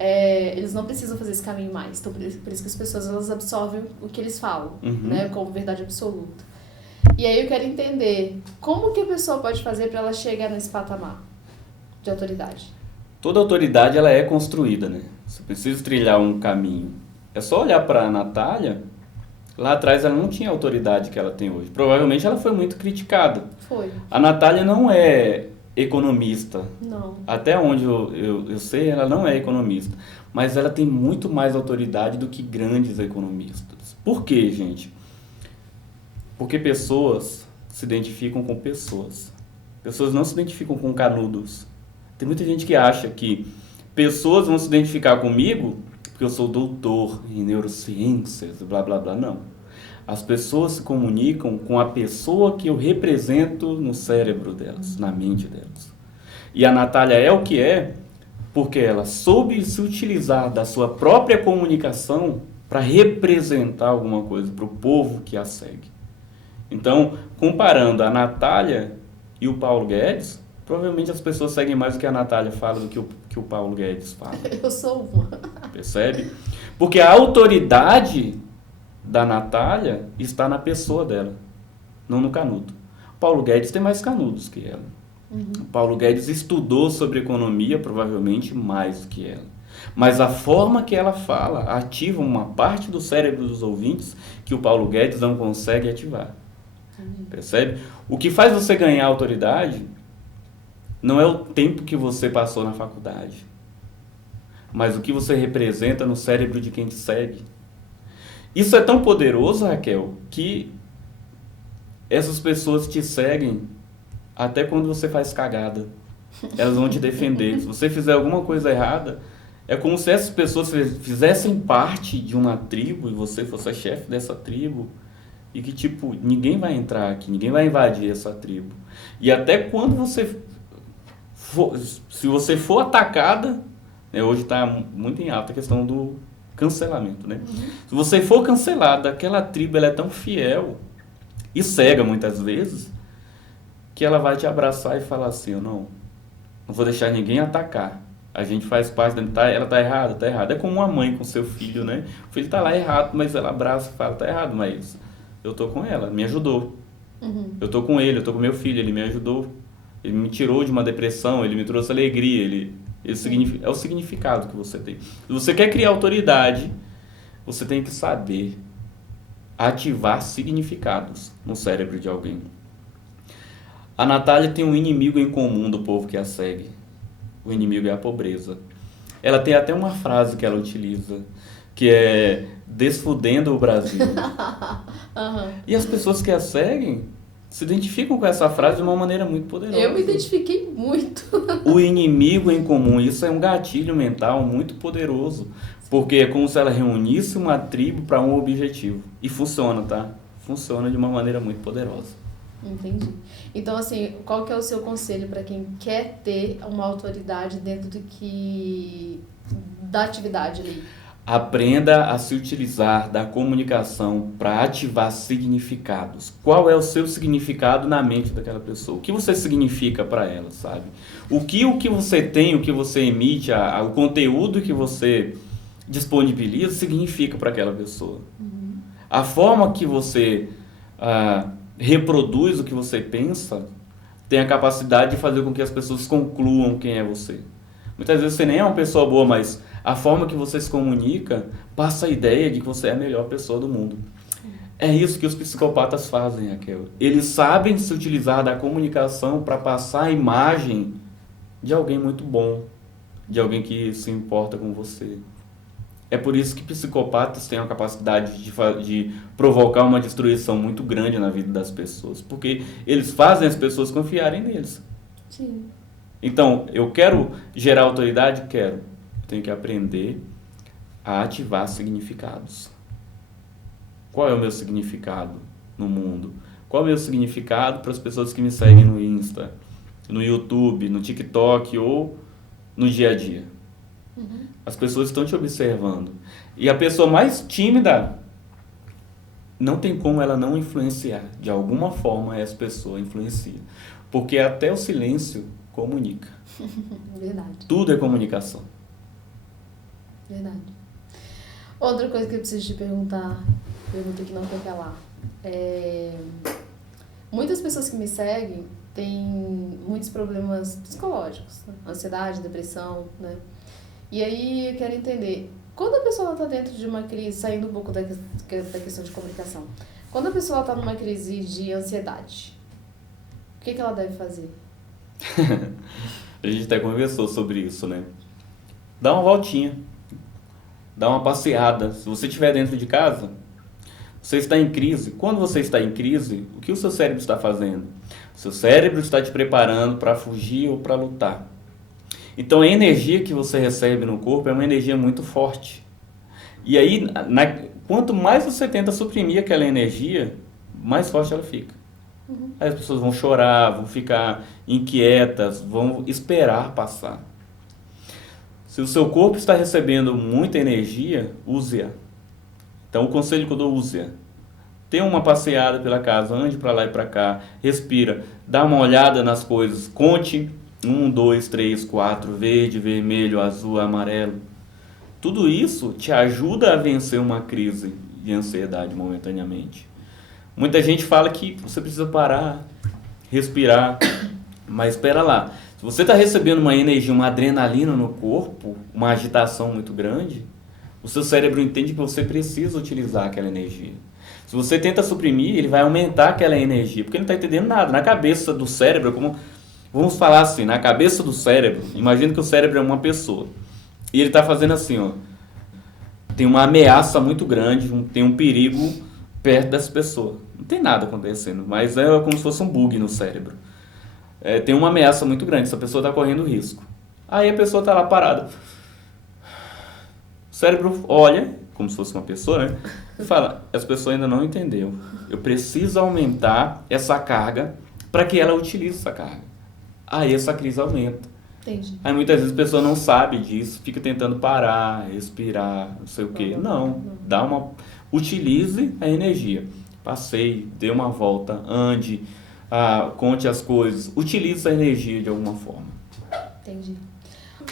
eles não precisam fazer esse caminho mais. Então, por isso que as pessoas elas absorvem o que eles falam, né, como verdade absoluta. E aí eu quero entender, como que a pessoa pode fazer para ela chegar nesse patamar de autoridade? Toda autoridade ela é construída, né? Você precisa trilhar um caminho. É só olhar para a Natália. Lá atrás ela não tinha a autoridade que ela tem hoje. Provavelmente ela foi muito criticada. Foi. A Natália não é economista. Não. Até onde eu sei, ela não é economista. Mas ela tem muito mais autoridade do que grandes economistas. Por quê, gente? Porque pessoas se identificam com pessoas. Pessoas não se identificam com canudos. Tem muita gente que acha que pessoas vão se identificar comigo porque eu sou doutor em neurociências, blá, blá, blá. Não. As pessoas se comunicam com a pessoa que eu represento no cérebro delas, na mente delas. E a Natália é o que é porque ela soube se utilizar da sua própria comunicação para representar alguma coisa para o povo que a segue. Então, comparando a Natália e o Paulo Guedes, provavelmente as pessoas seguem mais o que a Natália fala do que o Paulo Guedes fala. Eu sou uma. Percebe? Porque a autoridade da Natália está na pessoa dela, não no canudo. Paulo Guedes tem mais canudos que ela. O Paulo Guedes estudou sobre economia, provavelmente mais do que ela. Mas a forma que ela fala ativa uma parte do cérebro dos ouvintes que o Paulo Guedes não consegue ativar. Percebe? O que faz você ganhar autoridade não é o tempo que você passou na faculdade, mas o que você representa no cérebro de quem te segue. Isso é tão poderoso, Raquel, que essas pessoas te seguem até quando você faz cagada. Elas vão te defender. Se você fizer alguma coisa errada, é como se essas pessoas fizessem parte de uma tribo e você fosse a chefe dessa tribo. E que, tipo, ninguém vai entrar aqui, ninguém vai invadir essa tribo. E até quando você se você for atacada, né, hoje está muito em alta a questão do cancelamento, né? Se você for cancelada, aquela tribo ela é tão fiel e cega muitas vezes que ela vai te abraçar e falar assim, eu não vou deixar ninguém atacar. A gente faz parte, ela tá errada, tá errada. É como uma mãe com seu filho, né? O filho tá lá errado, mas ela abraça e fala, tá errado, mas eu tô com ela, me ajudou. Eu tô com ele, eu tô com meu filho, ele me ajudou. Ele me tirou de uma depressão, ele me trouxe alegria, é o significado que você tem. Se você quer criar autoridade, você tem que saber ativar significados no cérebro de alguém. A Natália tem um inimigo em comum do povo que a segue. O inimigo é a pobreza. Ela tem até uma frase que ela utiliza, que é desfudendo o Brasil. E as pessoas que a seguem se identificam com essa frase de uma maneira muito poderosa. Eu me identifiquei muito. O inimigo em comum, isso é um gatilho mental muito poderoso, porque é como se ela reunisse uma tribo para um objetivo. E funciona, tá? Funciona de uma maneira muito poderosa. Entendi. Então, assim, qual que é o seu conselho para quem quer ter uma autoridade dentro da atividade ali? Aprenda a se utilizar da comunicação para ativar significados. Qual é o seu significado na mente daquela pessoa? O que você significa para ela, sabe? O que você tem, o que você emite, o conteúdo que você disponibiliza significa para aquela pessoa. A forma que você reproduz o que você pensa tem a capacidade de fazer com que as pessoas concluam quem é você. Muitas vezes você nem é uma pessoa boa, mas a forma que você se comunica passa a ideia de que você é a melhor pessoa do mundo. É isso que os psicopatas fazem, Raquel. Eles sabem se utilizar da comunicação para passar a imagem de alguém muito bom, de alguém que se importa com você. É por isso que psicopatas têm a capacidade de provocar uma destruição muito grande na vida das pessoas, porque eles fazem as pessoas confiarem neles. Sim. Então, eu quero gerar autoridade? Quero. Tenho que aprender a ativar significados. Qual é o meu significado no mundo? Qual é o meu significado para as pessoas que me seguem no Insta, no YouTube, no TikTok ou no dia a dia? As pessoas estão te observando. E a pessoa mais tímida, não tem como ela não influenciar. De alguma forma, essa pessoa influencia. Porque até o silêncio comunica. Verdade. Tudo é comunicação. Verdade. Outra coisa que eu preciso te perguntar, pergunta que não quer calar. Muitas pessoas que me seguem têm muitos problemas psicológicos, né? Ansiedade, depressão, né? E aí eu quero entender, quando a pessoa está dentro de uma crise, saindo um pouco da questão de comunicação, quando a pessoa está numa crise de ansiedade, o que ela deve fazer? A gente até conversou sobre isso, né? Dá uma voltinha. Dá uma passeada. Se você estiver dentro de casa, você está em crise. Quando você está em crise, o que o seu cérebro está fazendo? O seu cérebro está te preparando para fugir ou para lutar. Então, a energia que você recebe no corpo é uma energia muito forte. E aí, quanto mais você tenta suprimir aquela energia, mais forte ela fica. Aí as pessoas vão chorar, vão ficar inquietas, vão esperar passar. Se o seu corpo está recebendo muita energia, use-a. Então, o conselho que eu dou, use-a. Dê uma passeada pela casa, ande para lá e para cá, respira, dá uma olhada nas coisas, conte 1, 2, 3, 4, verde, vermelho, azul, amarelo. Tudo isso te ajuda a vencer uma crise de ansiedade momentaneamente. Muita gente fala que você precisa parar, respirar, mas espera lá. Se você está recebendo uma energia, uma adrenalina no corpo, uma agitação muito grande, o seu cérebro entende que você precisa utilizar aquela energia. Se você tenta suprimir, ele vai aumentar aquela energia, porque ele não está entendendo nada. Na cabeça do cérebro, como vamos falar assim, na cabeça do cérebro, imagina que o cérebro é uma pessoa. E ele está fazendo assim, ó. Tem uma ameaça muito grande, tem um perigo perto dessa pessoa. Não tem nada acontecendo, mas é como se fosse um bug no cérebro. Tem uma ameaça muito grande, essa pessoa está correndo risco. Aí a pessoa está lá parada. O cérebro olha, como se fosse uma pessoa, né? E fala, essa pessoa ainda não entendeu. Eu preciso aumentar essa carga para que ela utilize essa carga. Aí essa crise aumenta. Entendi. Aí muitas vezes a pessoa não sabe disso, fica tentando parar, respirar, não sei o quê. Não, utilize a energia. Passeie, dê uma volta, ande, conte as coisas. Utilize a energia de alguma forma. Entendi.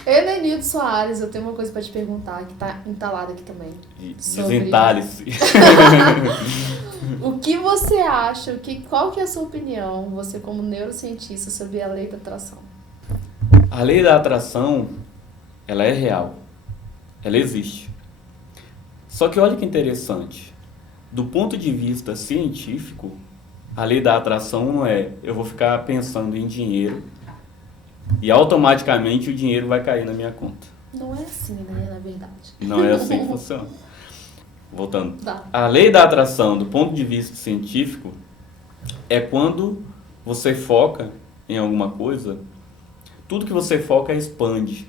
Elenildo Soares, eu tenho uma coisa para te perguntar, que está entalada aqui também. Desentale-se. O que você acha, qual que é a sua opinião, você como neurocientista, sobre a lei da atração? A lei da atração, ela é real. Ela existe. Só que olha que interessante. Do ponto de vista científico, a lei da atração não é eu vou ficar pensando em dinheiro e automaticamente o dinheiro vai cair na minha conta. Não é assim, né, na verdade. Não é assim que funciona. Voltando. Tá. A lei da atração, do ponto de vista científico, é quando você foca em alguma coisa, tudo que você foca expande.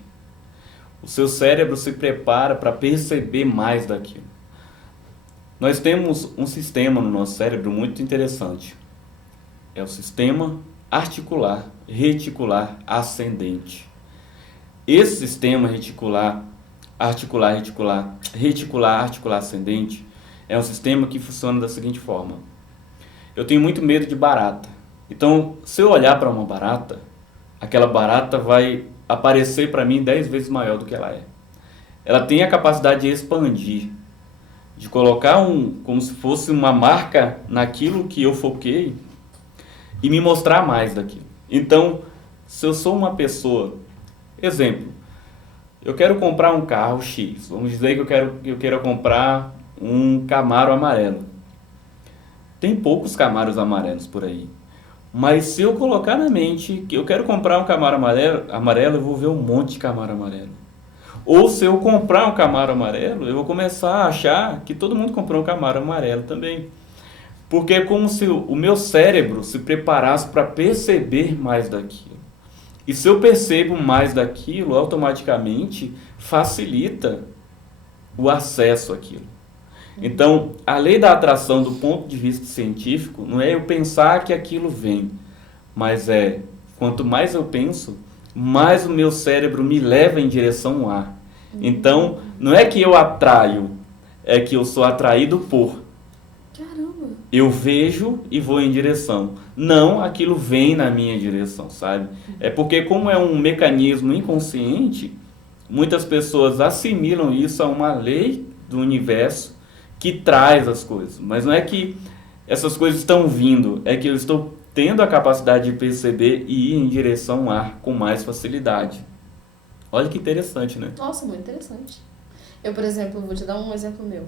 O seu cérebro se prepara para perceber mais daquilo. Nós temos um sistema no nosso cérebro muito interessante. É o sistema articular, reticular, ascendente. Esse sistema reticular, ascendente é um sistema que funciona da seguinte forma. Eu tenho muito medo de barata. Então, se eu olhar para uma barata, aquela barata vai aparecer para mim 10 vezes maior do que ela é. Ela tem a capacidade de expandir. de colocar como se fosse uma marca naquilo que eu foquei e me mostrar mais daquilo. Então, se eu sou uma pessoa, exemplo, eu quero comprar um carro X, vamos dizer que eu quero comprar um Camaro amarelo. Tem poucos Camaros amarelos por aí. Mas se eu colocar na mente que eu quero comprar um Camaro amarelo, eu vou ver um monte de Camaro amarelo. Ou se eu comprar um Camaro amarelo, eu vou começar a achar que todo mundo comprou um Camaro amarelo também. Porque é como se o meu cérebro se preparasse para perceber mais daquilo. E se eu percebo mais daquilo, automaticamente facilita o acesso àquilo. Então, a lei da atração do ponto de vista científico não é eu pensar que aquilo vem, mas é quanto mais eu penso, mais o meu cérebro me leva em direção a. Então, não é que eu atraio, é que eu sou atraído por. Caramba! Eu vejo e vou em direção. Não, aquilo vem na minha direção, sabe? É porque como é um mecanismo inconsciente, muitas pessoas assimilam isso a uma lei do universo que traz as coisas. Mas não é que essas coisas estão vindo, é que eu estou tendo a capacidade de perceber e ir em direção a com mais facilidade. Olha que interessante, né? Nossa, muito interessante. Eu, por exemplo, vou te dar um exemplo meu.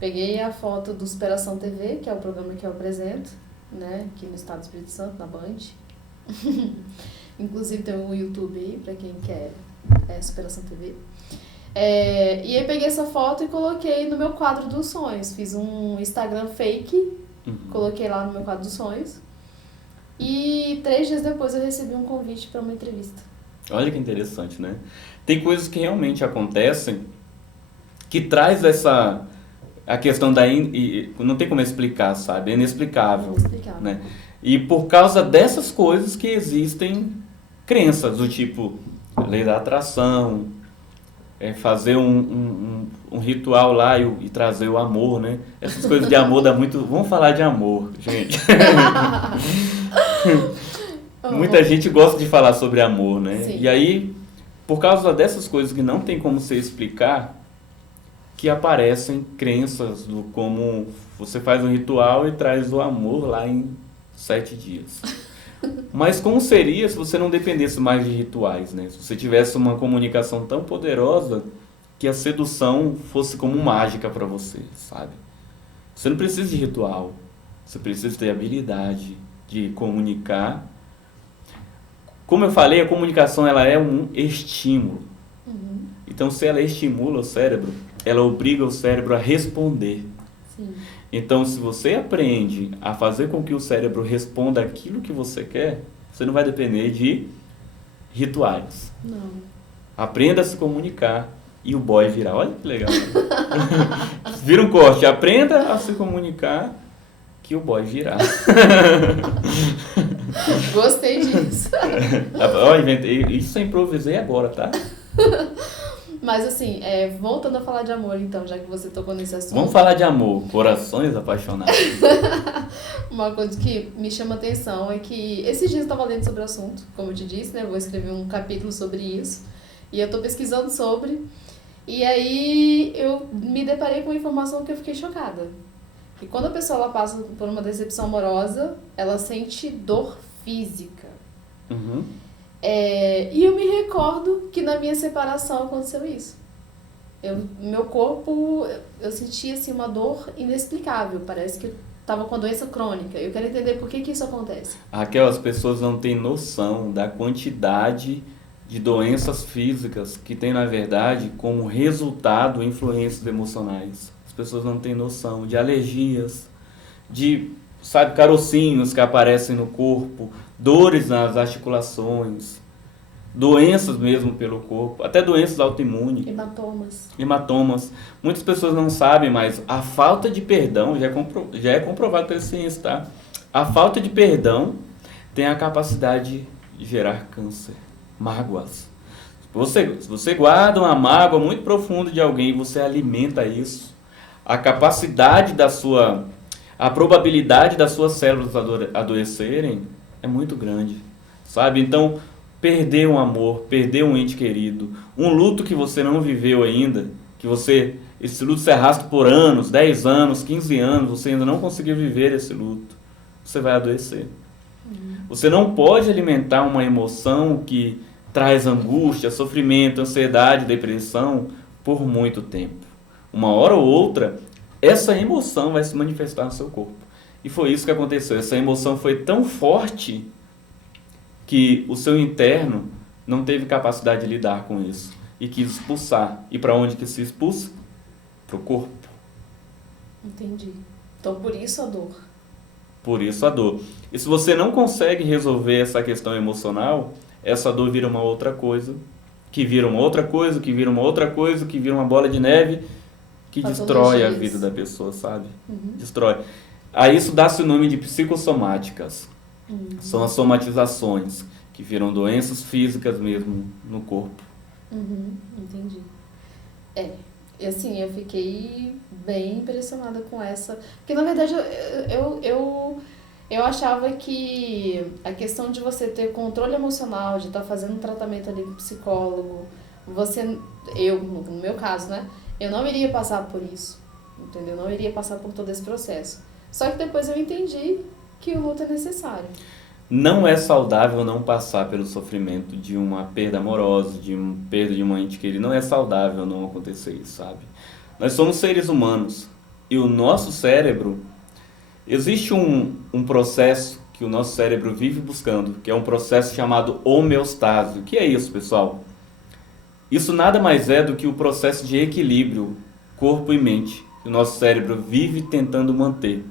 Peguei a foto do Superação TV, que é o programa que eu apresento, né, aqui no estado do Espírito Santo, na Band. Inclusive tem um YouTube aí, pra quem quer Superação TV. E aí peguei essa foto e coloquei no meu quadro dos sonhos. Fiz um Instagram fake, coloquei lá no meu quadro dos sonhos. E 3 dias depois eu recebi um convite para uma entrevista. Olha que interessante, né? Tem coisas que realmente acontecem que traz a questão não tem como explicar, sabe? É inexplicável, né? E por causa dessas coisas que existem crenças do tipo lei da atração, fazer um ritual lá e trazer o amor, né? Essas coisas de amor dá muito... Vamos falar de amor, gente. Muita gente gosta de falar sobre amor, né? Sim. E aí, por causa dessas coisas que não tem como você explicar, que aparecem crenças do como você faz um ritual e traz o amor lá em 7 dias. Mas como seria se você não dependesse mais de rituais, né? Se você tivesse uma comunicação tão poderosa que a sedução fosse como mágica para você, sabe? Você não precisa de ritual, você precisa ter habilidade de comunicar. Como eu falei, a comunicação ela é um estímulo. Então, se ela estimula o cérebro, ela obriga o cérebro a responder. Sim. Então, se você aprende a fazer com que o cérebro responda aquilo que você quer, você não vai depender de rituais. Não. Aprenda a se comunicar e o boy virá. Olha que legal. Vira um corte. Aprenda a se comunicar que o boy virá. Gostei disso. Inventei. Isso eu improvisei agora, tá? Mas assim, voltando a falar de amor então, já que você tocou nesse assunto. Vamos falar de amor, corações apaixonados. Uma coisa que me chama atenção é que esses dias eu estava lendo sobre o assunto, como eu te disse, né? Eu vou escrever um capítulo sobre isso. E eu estou pesquisando sobre. E aí eu me deparei com uma informação que eu fiquei chocada. Que quando a pessoa ela passa por uma decepção amorosa, ela sente dor física. Uhum. E eu me recordo que na minha separação aconteceu isso. Meu corpo, eu senti assim, uma dor inexplicável. Parece que eu estava com a doença crônica. Eu quero entender por que isso acontece. Raquel, as pessoas não têm noção da quantidade de doenças físicas que tem, na verdade, como resultado influências emocionais. As pessoas não têm noção de alergias, de, sabe, carocinhos que aparecem no corpo, dores nas articulações, doenças mesmo pelo corpo, até doenças autoimunes. Hematomas. Muitas pessoas não sabem, mas a falta de perdão, já é comprovado pela ciência, tá? A falta de perdão tem a capacidade de gerar câncer, mágoas. Se você guarda uma mágoa muito profunda de alguém e você alimenta isso, a capacidade a probabilidade das suas células adoecerem é muito grande, sabe? Então, perder um amor, perder um ente querido, um luto que você não viveu ainda, que você esse luto se arrasta por anos, 10 anos, 15 anos, você ainda não conseguiu viver esse luto, você vai adoecer. Você não pode alimentar uma emoção que traz angústia, sofrimento, ansiedade, depressão por muito tempo. Uma hora ou outra, essa emoção vai se manifestar no seu corpo. E foi isso que aconteceu. Essa emoção foi tão forte que o seu interno não teve capacidade de lidar com isso e quis expulsar. E para onde que se expulsa? Para o corpo. Entendi. Então, por isso a dor. Por isso a dor. E se você não consegue resolver essa questão emocional, essa dor vira uma outra coisa, que vira uma outra coisa, que vira uma outra coisa, que vira uma bola de neve, que destrói a vida da pessoa, sabe? Destrói. Aí isso dá-se o nome de psicossomáticas. São as somatizações, que viram doenças físicas mesmo no corpo. Entendi. E assim, eu fiquei bem impressionada com essa. Porque na verdade eu achava que a questão de você ter controle emocional, de estar fazendo um tratamento ali com psicólogo, no meu caso, né? Eu não iria passar por isso, entendeu? Eu não iria passar por todo esse processo. Só que depois eu entendi que o luto é necessário. Não é saudável não passar pelo sofrimento de uma perda amorosa, de uma perda de uma ente querida. Não é saudável não acontecer isso, sabe? Nós somos seres humanos e o nosso cérebro... Existe um processo que o nosso cérebro vive buscando, que é um processo chamado homeostase. O que é isso, pessoal? Isso nada mais é do que o processo de equilíbrio corpo e mente, que o nosso cérebro vive tentando manter.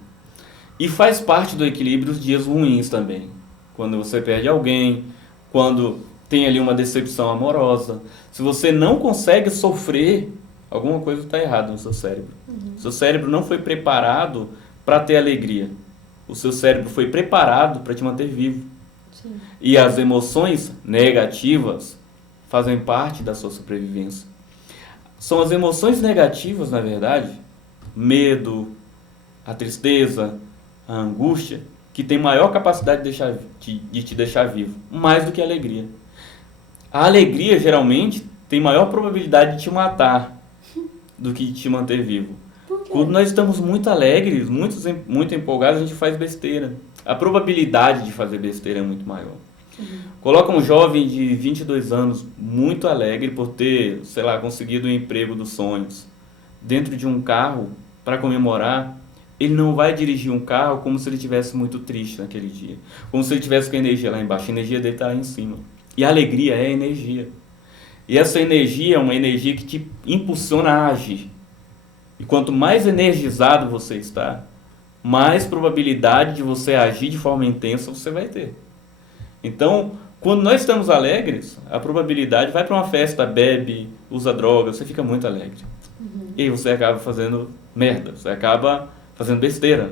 E faz parte do equilíbrio os dias ruins também. Quando você perde alguém, quando tem ali uma decepção amorosa. Se você não consegue sofrer, alguma coisa está errada no seu cérebro. Seu cérebro não foi preparado para ter alegria. O seu cérebro foi preparado para te manter vivo. Sim. E as emoções negativas fazem parte da sua sobrevivência. São as emoções negativas, na verdade, medo, a tristeza, a angústia, que tem maior capacidade de te deixar vivo, mais do que a alegria. A alegria, geralmente, tem maior probabilidade de te matar do que de te manter vivo. Quando nós estamos muito alegres, muito empolgados, a gente faz besteira. A probabilidade de fazer besteira é muito maior. Coloca um jovem de 22 anos muito alegre por ter, sei lá, conseguido o emprego dos sonhos dentro de um carro para comemorar. Ele não vai dirigir um carro como se ele estivesse muito triste naquele dia. Como se ele estivesse com a energia lá embaixo. A energia dele está lá em cima. E a alegria é energia. E essa energia é uma energia que te impulsiona a agir. E quanto mais energizado você está, mais probabilidade de você agir de forma intensa você vai ter. Então, quando nós estamos alegres, a probabilidade vai para uma festa, bebe, usa droga, você fica muito alegre. E aí você acaba fazendo merda, você acaba fazendo besteira.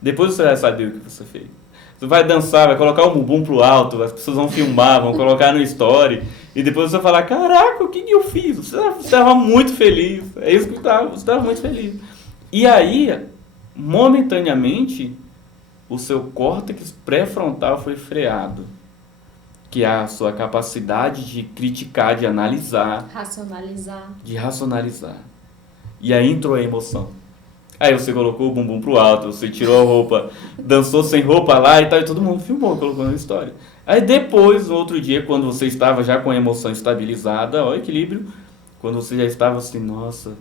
Depois você vai saber o que você fez. Você vai dançar, vai colocar o bumbum pro alto, as pessoas vão filmar, vão colocar no story, e depois você vai falar, caraca, o que eu fiz? Você estava muito feliz, é isso que você estava muito feliz. E aí, momentaneamente, o seu córtex pré-frontal foi freado, que é a sua capacidade de criticar, de analisar, de racionalizar. E aí entrou a emoção. Aí você colocou o bumbum pro alto, você tirou a roupa, dançou sem roupa lá e tal, e todo mundo filmou, colocou na história. Aí depois, no outro dia, quando você estava já com a emoção estabilizada, ó, o equilíbrio, quando você já estava assim, nossa,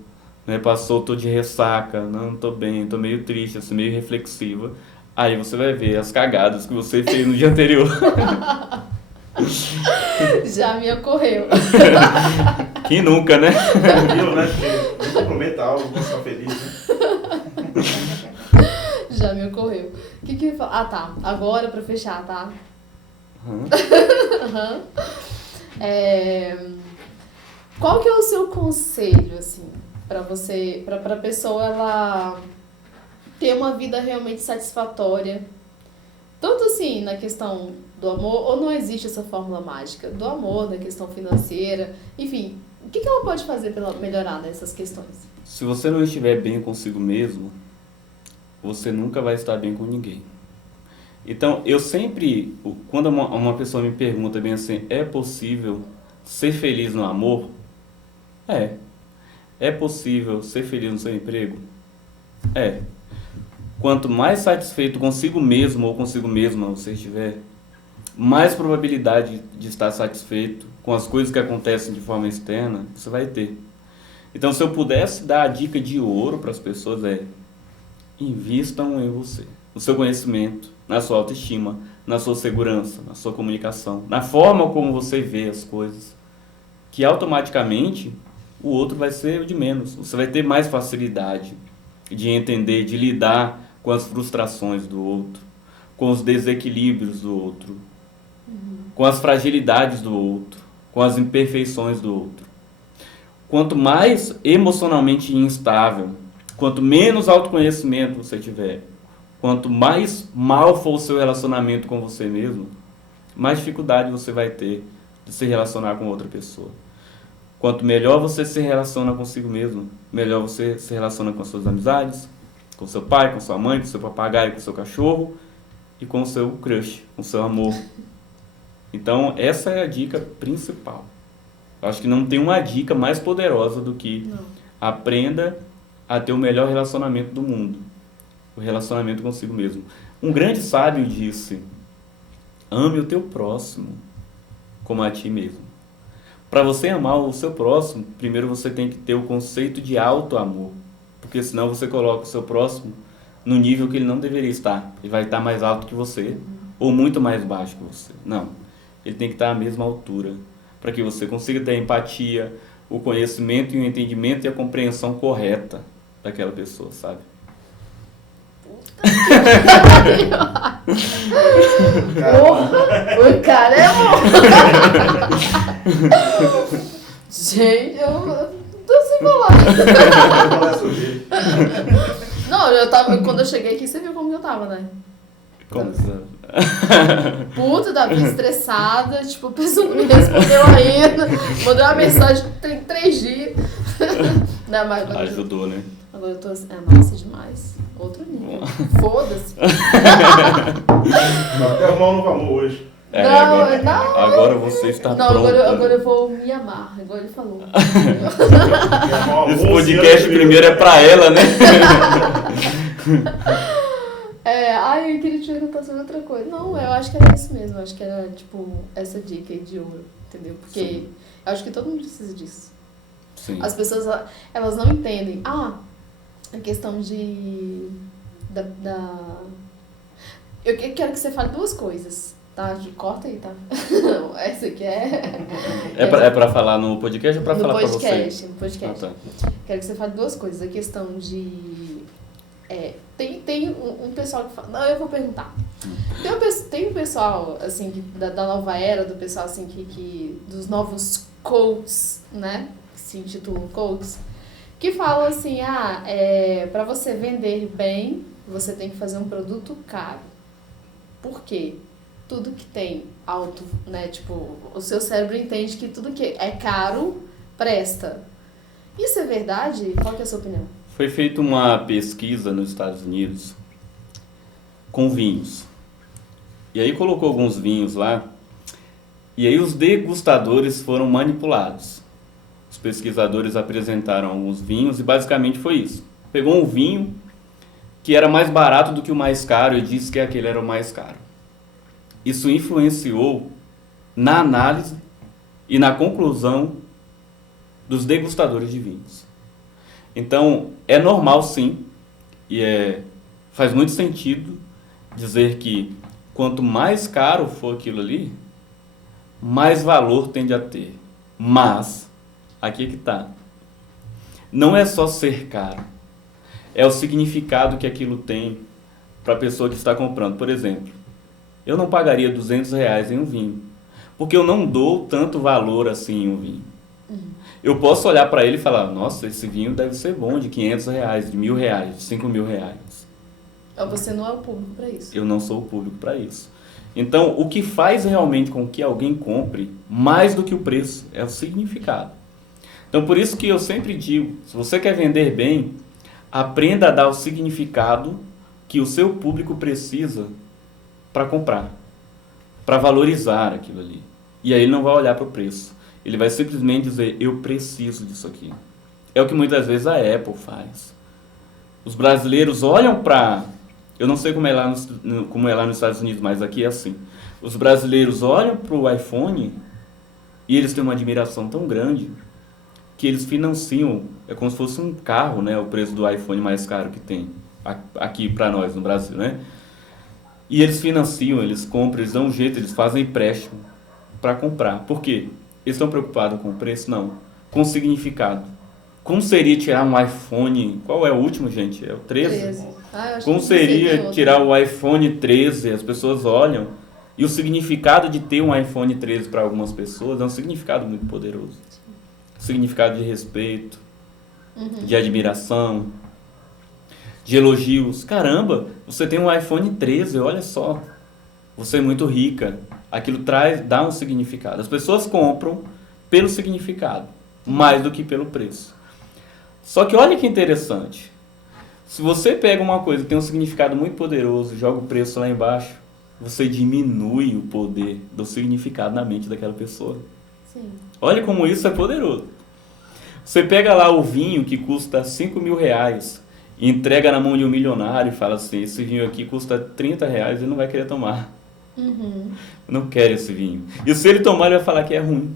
né, passou, tô de ressaca, não tô bem, tô meio triste, assim, meio reflexiva, aí você vai ver as cagadas que você fez no dia anterior. Já me ocorreu. Quem nunca, né? Aquilo, né? Porque não prometa algo, não está feliz, né? Já me ocorreu. O que eu ia falar? Ah, tá. Agora pra fechar, tá? Qual que é o seu conselho, assim, pra você, pra pessoa ela ter uma vida realmente satisfatória? Tanto assim, na questão do amor, ou não existe essa fórmula mágica? Do amor, na questão financeira, enfim, o que ela pode fazer para melhorar nessas questões? Se você não estiver bem consigo mesmo, você nunca vai estar bem com ninguém. Então, eu sempre, quando uma pessoa me pergunta bem assim, é possível ser feliz no amor? É. É possível ser feliz no seu emprego? É. Quanto mais satisfeito consigo mesmo ou consigo mesma você estiver, mais probabilidade de estar satisfeito com as coisas que acontecem de forma externa você vai ter. Então, se eu pudesse dar a dica de ouro para as pessoas invistam em você, no seu conhecimento, na sua autoestima, na sua segurança, na sua comunicação, na forma como você vê as coisas, que automaticamente o outro vai ser o de menos. Você vai ter mais facilidade de entender, de lidar com as frustrações do outro, com os desequilíbrios do outro, com as fragilidades do outro, com as imperfeições do outro. Quanto mais emocionalmente instável, quanto menos autoconhecimento você tiver, quanto mais mal for o seu relacionamento com você mesmo, mais dificuldade você vai ter de se relacionar com outra pessoa. Quanto melhor você se relaciona consigo mesmo, melhor você se relaciona com as suas amizades, com seu pai, com sua mãe, com seu papagaio, com seu cachorro e com o seu crush, com o seu amor. Então, essa é a dica principal. Eu acho que não tem uma dica mais poderosa do que aprenda a ter o melhor relacionamento do mundo. O relacionamento consigo mesmo. Um grande sábio disse: ame o teu próximo como a ti mesmo. Para você amar o seu próximo, primeiro você tem que ter o conceito de auto-amor. Porque senão você coloca o seu próximo no nível que ele não deveria estar. Ele vai estar mais alto que você ou muito mais baixo que você. Não. Ele tem que estar à mesma altura. Para que você consiga ter a empatia, o conhecimento e o entendimento e a compreensão correta daquela pessoa, sabe? O cara é Gente, eu tô sem falar. Não, eu tava, quando eu cheguei aqui, você viu como eu tava, né? Como Puta, tava estressada, tipo, a pessoa não me respondeu ainda, mandou uma mensagem, tem 3 dias. Não, mas agora ajudou, né? Agora eu tô assim, massa demais. Outro nível. Foda-se. Até arrumar um novo amor hoje. Agora você está pronto. Agora eu vou me amar, igual ele falou. Esse podcast primeiro é pra ela, né? Eu queria te perguntar sobre outra coisa. Não, eu acho que era isso mesmo. Eu acho que era, tipo, essa dica aí de ouro, entendeu? Porque eu acho que todo mundo precisa disso. Sim. As pessoas, elas não entendem. A questão de... Eu quero que você fale 2 coisas, tá? Corta aí, tá? Essa aqui é... É pra falar no podcast ou pra falar pra você? No podcast. Ah, tá. Quero que você fale 2 coisas. A questão de... Tem um pessoal que fala... Não, eu vou perguntar. Tem um pessoal, assim, da nova era, do pessoal, assim, dos novos coaches, né? Que se intitulam coaches, que falam assim, para você vender bem, você tem que fazer um produto caro. Por quê? Tudo que tem alto, né? Tipo, o seu cérebro entende que tudo que é caro presta. Isso é verdade? Qual que é a sua opinião? Foi feita uma pesquisa nos Estados Unidos com vinhos. E aí colocou alguns vinhos lá. E aí os degustadores foram manipulados. Os pesquisadores apresentaram alguns vinhos e basicamente foi isso. Pegou um vinho que era mais barato do que o mais caro e disse que aquele era o mais caro. Isso influenciou na análise e na conclusão dos degustadores de vinhos. Então, é normal sim, e faz muito sentido dizer que quanto mais caro for aquilo ali, mais valor tende a ter. Mas, aqui é que está. Não é só ser caro, é o significado que aquilo tem para a pessoa que está comprando. Por exemplo, eu não pagaria R$200 em um vinho, porque eu não dou tanto valor assim em um vinho. Eu posso olhar para ele e falar, nossa, esse vinho deve ser bom, de R$500, de R$1.000, de R$5.000. Você não é o público para isso. Eu não sou o público para isso. Então, o que faz realmente com que alguém compre, mais do que o preço, é o significado. Então, por isso que eu sempre digo, se você quer vender bem, aprenda a dar o significado que o seu público precisa para comprar, para valorizar aquilo ali. E aí ele não vai olhar para o preço. Ele vai simplesmente dizer, eu preciso disso aqui. É o que muitas vezes a Apple faz. Os brasileiros olham para... Eu não sei como é lá nos Estados Unidos, mas aqui é assim. Os brasileiros olham para o iPhone e eles têm uma admiração tão grande que eles financiam, é como se fosse um carro, né? O preço do iPhone mais caro que tem aqui para nós no Brasil, né? E eles financiam, eles compram, eles dão um jeito, eles fazem empréstimo para comprar. Por quê? Eles estão preocupados com o preço? Não. Com o significado. Como seria tirar um iPhone... Qual é o último, gente? É o 13? Eu acho Como que seria tirar o iPhone 13? As pessoas olham. E o significado de ter um iPhone 13 para algumas pessoas é um significado muito poderoso. Significado de respeito, de admiração, de elogios. Caramba, você tem um iPhone 13, olha só. Você é muito rica. Aquilo dá um significado. As pessoas compram pelo significado, mais do que pelo preço. Só que olha que interessante. Se você pega uma coisa que tem um significado muito poderoso e joga o preço lá embaixo, você diminui o poder do significado na mente daquela pessoa. Sim. Olha como isso é poderoso. Você pega lá o vinho que custa 5 mil reais e entrega na mão de um milionário e fala assim, esse vinho aqui custa 30 reais e ele não vai querer tomar. Eu não quero esse vinho. E se ele tomar, ele vai falar que é ruim.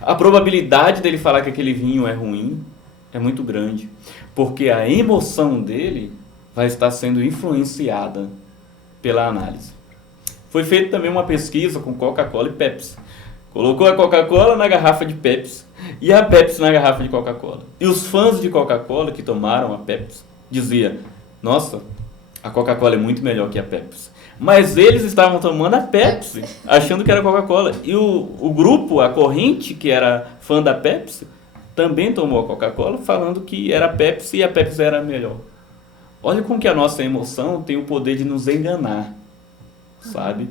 A probabilidade dele falar que aquele vinho é ruim é muito grande, porque a emoção dele vai estar sendo influenciada pela análise. Foi feita também uma pesquisa com Coca-Cola e Pepsi. Colocou a Coca-Cola na garrafa de Pepsi e a Pepsi na garrafa de Coca-Cola. E os fãs de Coca-Cola que tomaram a Pepsi diziam, nossa, a Coca-Cola é muito melhor que a Pepsi. Mas eles estavam tomando a Pepsi, achando que era Coca-Cola. E o grupo, a corrente que era fã da Pepsi, também tomou a Coca-Cola, falando que era a Pepsi e a Pepsi era melhor. Olha como que a nossa emoção tem o poder de nos enganar, sabe?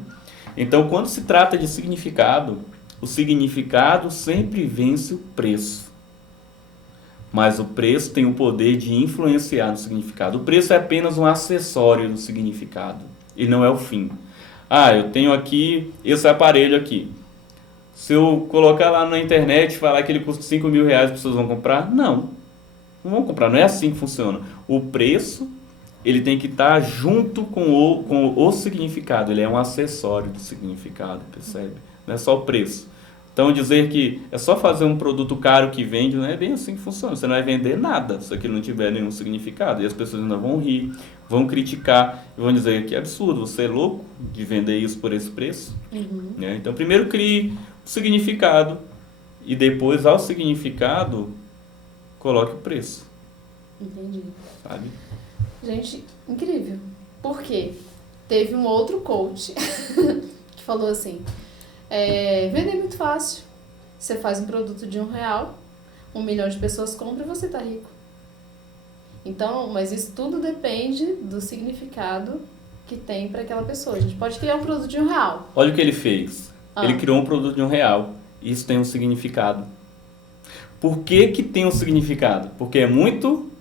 Então, quando se trata de significado, o significado sempre vence o preço. Mas o preço tem o poder de influenciar no significado. O preço é apenas um acessório do significado. E não é o fim. Eu tenho aqui esse aparelho aqui. Se eu colocar lá na internet e falar que ele custa 5 mil reais, as pessoas vão comprar? Não vão comprar. Não é assim que funciona. O preço, ele tem que estar junto com o significado. Ele é um acessório do significado, percebe? Não é só o preço. Então, dizer que é só fazer um produto caro que vende, não é bem assim que funciona. Você não vai vender nada se aquilo não tiver nenhum significado. E as pessoas ainda vão rir, vão criticar e vão dizer que é absurdo, você é louco de vender isso por esse preço. Né? Então, primeiro crie o significado e depois, ao significado, coloque o preço. Entendi. Sabe? Gente, incrível. Por quê? Teve um outro coach que falou assim... vender é muito fácil. Você faz um produto de R$1, 1 milhão de pessoas compram e você tá rico. Então, mas isso tudo depende do significado que tem para aquela pessoa. A gente pode criar um produto de R$1. Olha o que ele fez. Ele criou um produto de R$1. Isso tem um significado. Por que que tem um significado? Porque é muito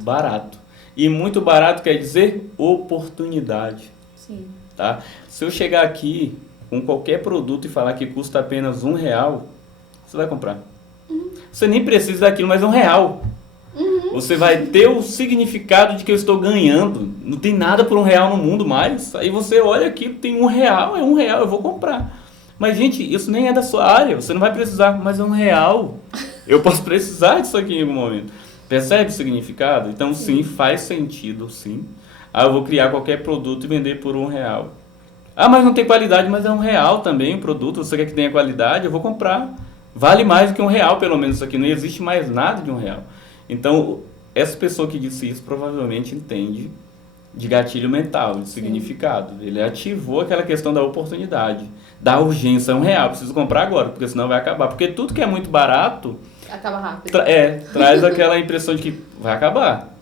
barato. E muito barato quer dizer oportunidade. Sim. Tá? Se eu chegar aqui com qualquer produto e falar que custa apenas R$1, você vai comprar. Você nem precisa daquilo, mas R$1. Você vai ter o significado de que eu estou ganhando. Não tem nada por R$1 no mundo mais. Aí você olha aqui, tem R$1, é R$1, eu vou comprar. Mas, gente, isso nem é da sua área. Você não vai precisar, mas é R$1. Eu posso precisar disso aqui em algum momento. Percebe o significado? Então, sim, faz sentido, sim. Eu vou criar qualquer produto e vender por R$1. Mas não tem qualidade, mas é R$1 também o produto. Você quer que tenha qualidade? Eu vou comprar. Vale mais do que R$1, pelo menos isso aqui. Não existe mais nada de R$1. Então, essa pessoa que disse isso provavelmente entende de gatilho mental, de significado. Ele ativou aquela questão da oportunidade, da urgência. É R$1, preciso comprar agora, porque senão vai acabar. Porque tudo que é muito barato... acaba rápido. Traz aquela impressão de que vai acabar.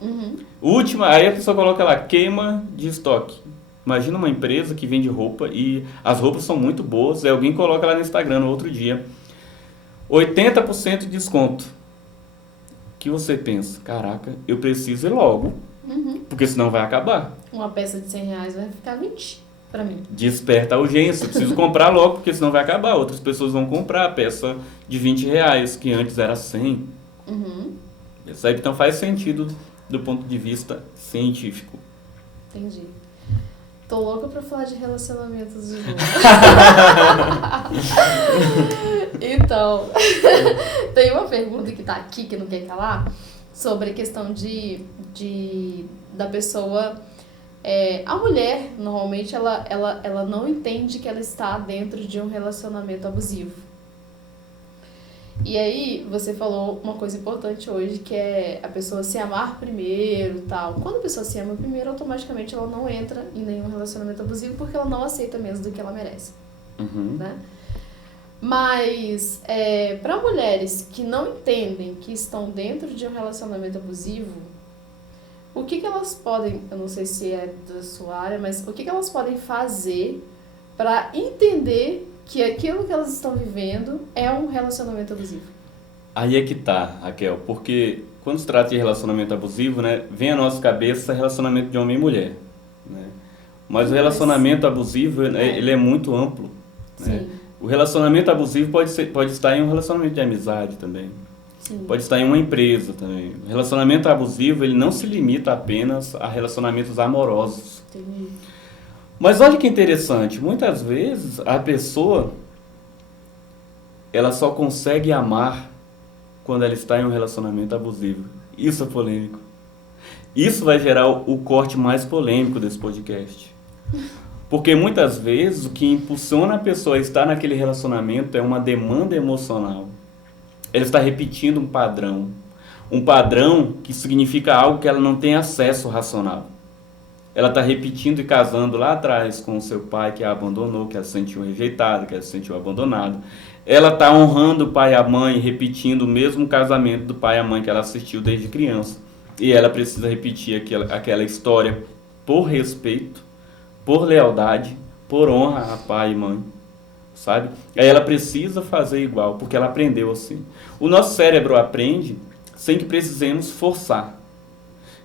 Última, aí a pessoa coloca lá, queima de estoque. Imagina uma empresa que vende roupa e as roupas são muito boas. Aí alguém coloca lá no Instagram no outro dia, 80% de desconto. O que você pensa? Caraca, eu preciso ir logo, porque senão vai acabar. Uma peça de R$100 vai ficar 20 para mim. Desperta a urgência, eu preciso comprar logo, porque senão vai acabar. Outras pessoas vão comprar a peça de R$20, que antes era 100. Percebe? Então faz sentido do ponto de vista científico. Entendi. Tô louca pra falar de relacionamentos de novo. Então, tem uma pergunta que tá aqui, que não quer calar, sobre a questão da pessoa... a mulher, normalmente, ela não entende que ela está dentro de um relacionamento abusivo. E aí, você falou uma coisa importante hoje, que é a pessoa se amar primeiro, tal. Quando a pessoa se ama primeiro, automaticamente ela não entra em nenhum relacionamento abusivo, porque ela não aceita menos do que ela merece, né? Mas, para mulheres que não entendem que estão dentro de um relacionamento abusivo, o que elas podem, eu não sei se é da sua área, mas o que elas podem fazer para entender que aquilo que elas estão vivendo é um relacionamento abusivo? Aí é que tá, Raquel, porque quando se trata de relacionamento abusivo, né, vem à nossa cabeça relacionamento de homem e mulher, né? Mas o relacionamento abusivo, ele é muito amplo, né? Sim. O relacionamento abusivo pode estar em um relacionamento de amizade também. Sim. Pode estar em uma empresa também. O relacionamento abusivo, ele não se limita apenas a relacionamentos amorosos. Entendi. Mas olha que interessante, muitas vezes a pessoa, ela só consegue amar quando ela está em um relacionamento abusivo. Isso é polêmico. Isso vai gerar o corte mais polêmico desse podcast. Porque muitas vezes o que impulsiona a pessoa a estar naquele relacionamento é uma demanda emocional. Ela está repetindo um padrão. Um padrão que significa algo que ela não tem acesso racional. Ela está repetindo e casando lá atrás com o seu pai que a abandonou, que ela se sentiu rejeitada, que ela se sentiu abandonada. Ela está honrando o pai e a mãe, repetindo o mesmo casamento do pai e a mãe que ela assistiu desde criança. E ela precisa repetir aquela história por respeito, por lealdade, por honra a pai e mãe, sabe? Aí ela precisa fazer igual, porque ela aprendeu assim. O nosso cérebro aprende sem que precisemos forçar.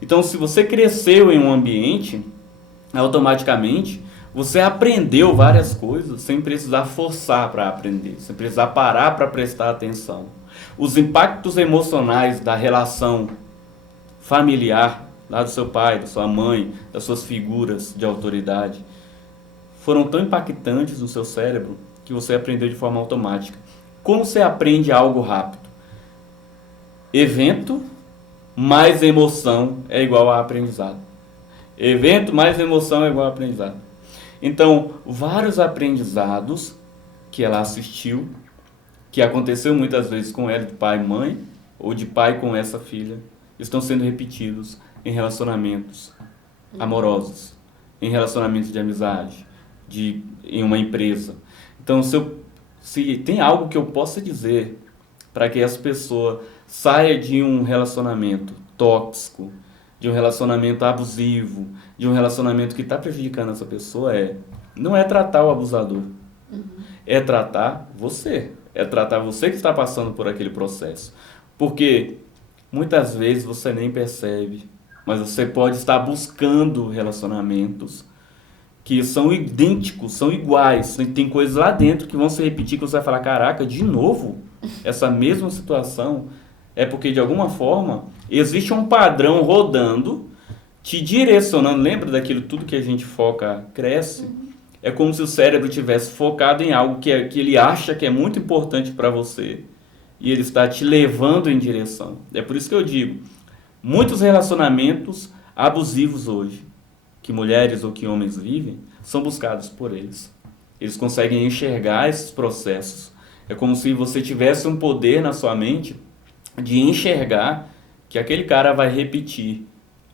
Então, se você cresceu em um ambiente, automaticamente você aprendeu várias coisas sem precisar forçar para aprender, sem precisar parar para prestar atenção. Os impactos emocionais da relação familiar, lá do seu pai, da sua mãe, das suas figuras de autoridade, foram tão impactantes no seu cérebro que você aprendeu de forma automática. Como você aprende algo rápido? Evento mais emoção é igual a aprendizado. Evento mais emoção é igual a aprendizado. Então, vários aprendizados que ela assistiu, que aconteceu muitas vezes com ela, de pai e mãe, ou de pai com essa filha, estão sendo repetidos em relacionamentos amorosos, em relacionamentos de amizade, em uma empresa. Então, se tem algo que eu possa dizer para que essa pessoa saia de um relacionamento tóxico, de um relacionamento abusivo, de um relacionamento que está prejudicando essa pessoa, não é tratar o abusador, é tratar você. É tratar você que está passando por aquele processo. Porque muitas vezes você nem percebe, mas você pode estar buscando relacionamentos que são idênticos, são iguais. Tem coisas lá dentro que vão se repetir, que você vai falar, caraca, de novo, essa mesma situação. É porque, de alguma forma, existe um padrão rodando, te direcionando. Lembra daquilo tudo que a gente foca, cresce? É como se o cérebro tivesse focado em algo que ele acha que é muito importante para você. E ele está te levando em direção. É por isso que eu digo, muitos relacionamentos abusivos hoje, que mulheres ou que homens vivem, são buscados por eles. Eles conseguem enxergar esses processos. É como se você tivesse um poder na sua mente de enxergar que aquele cara vai repetir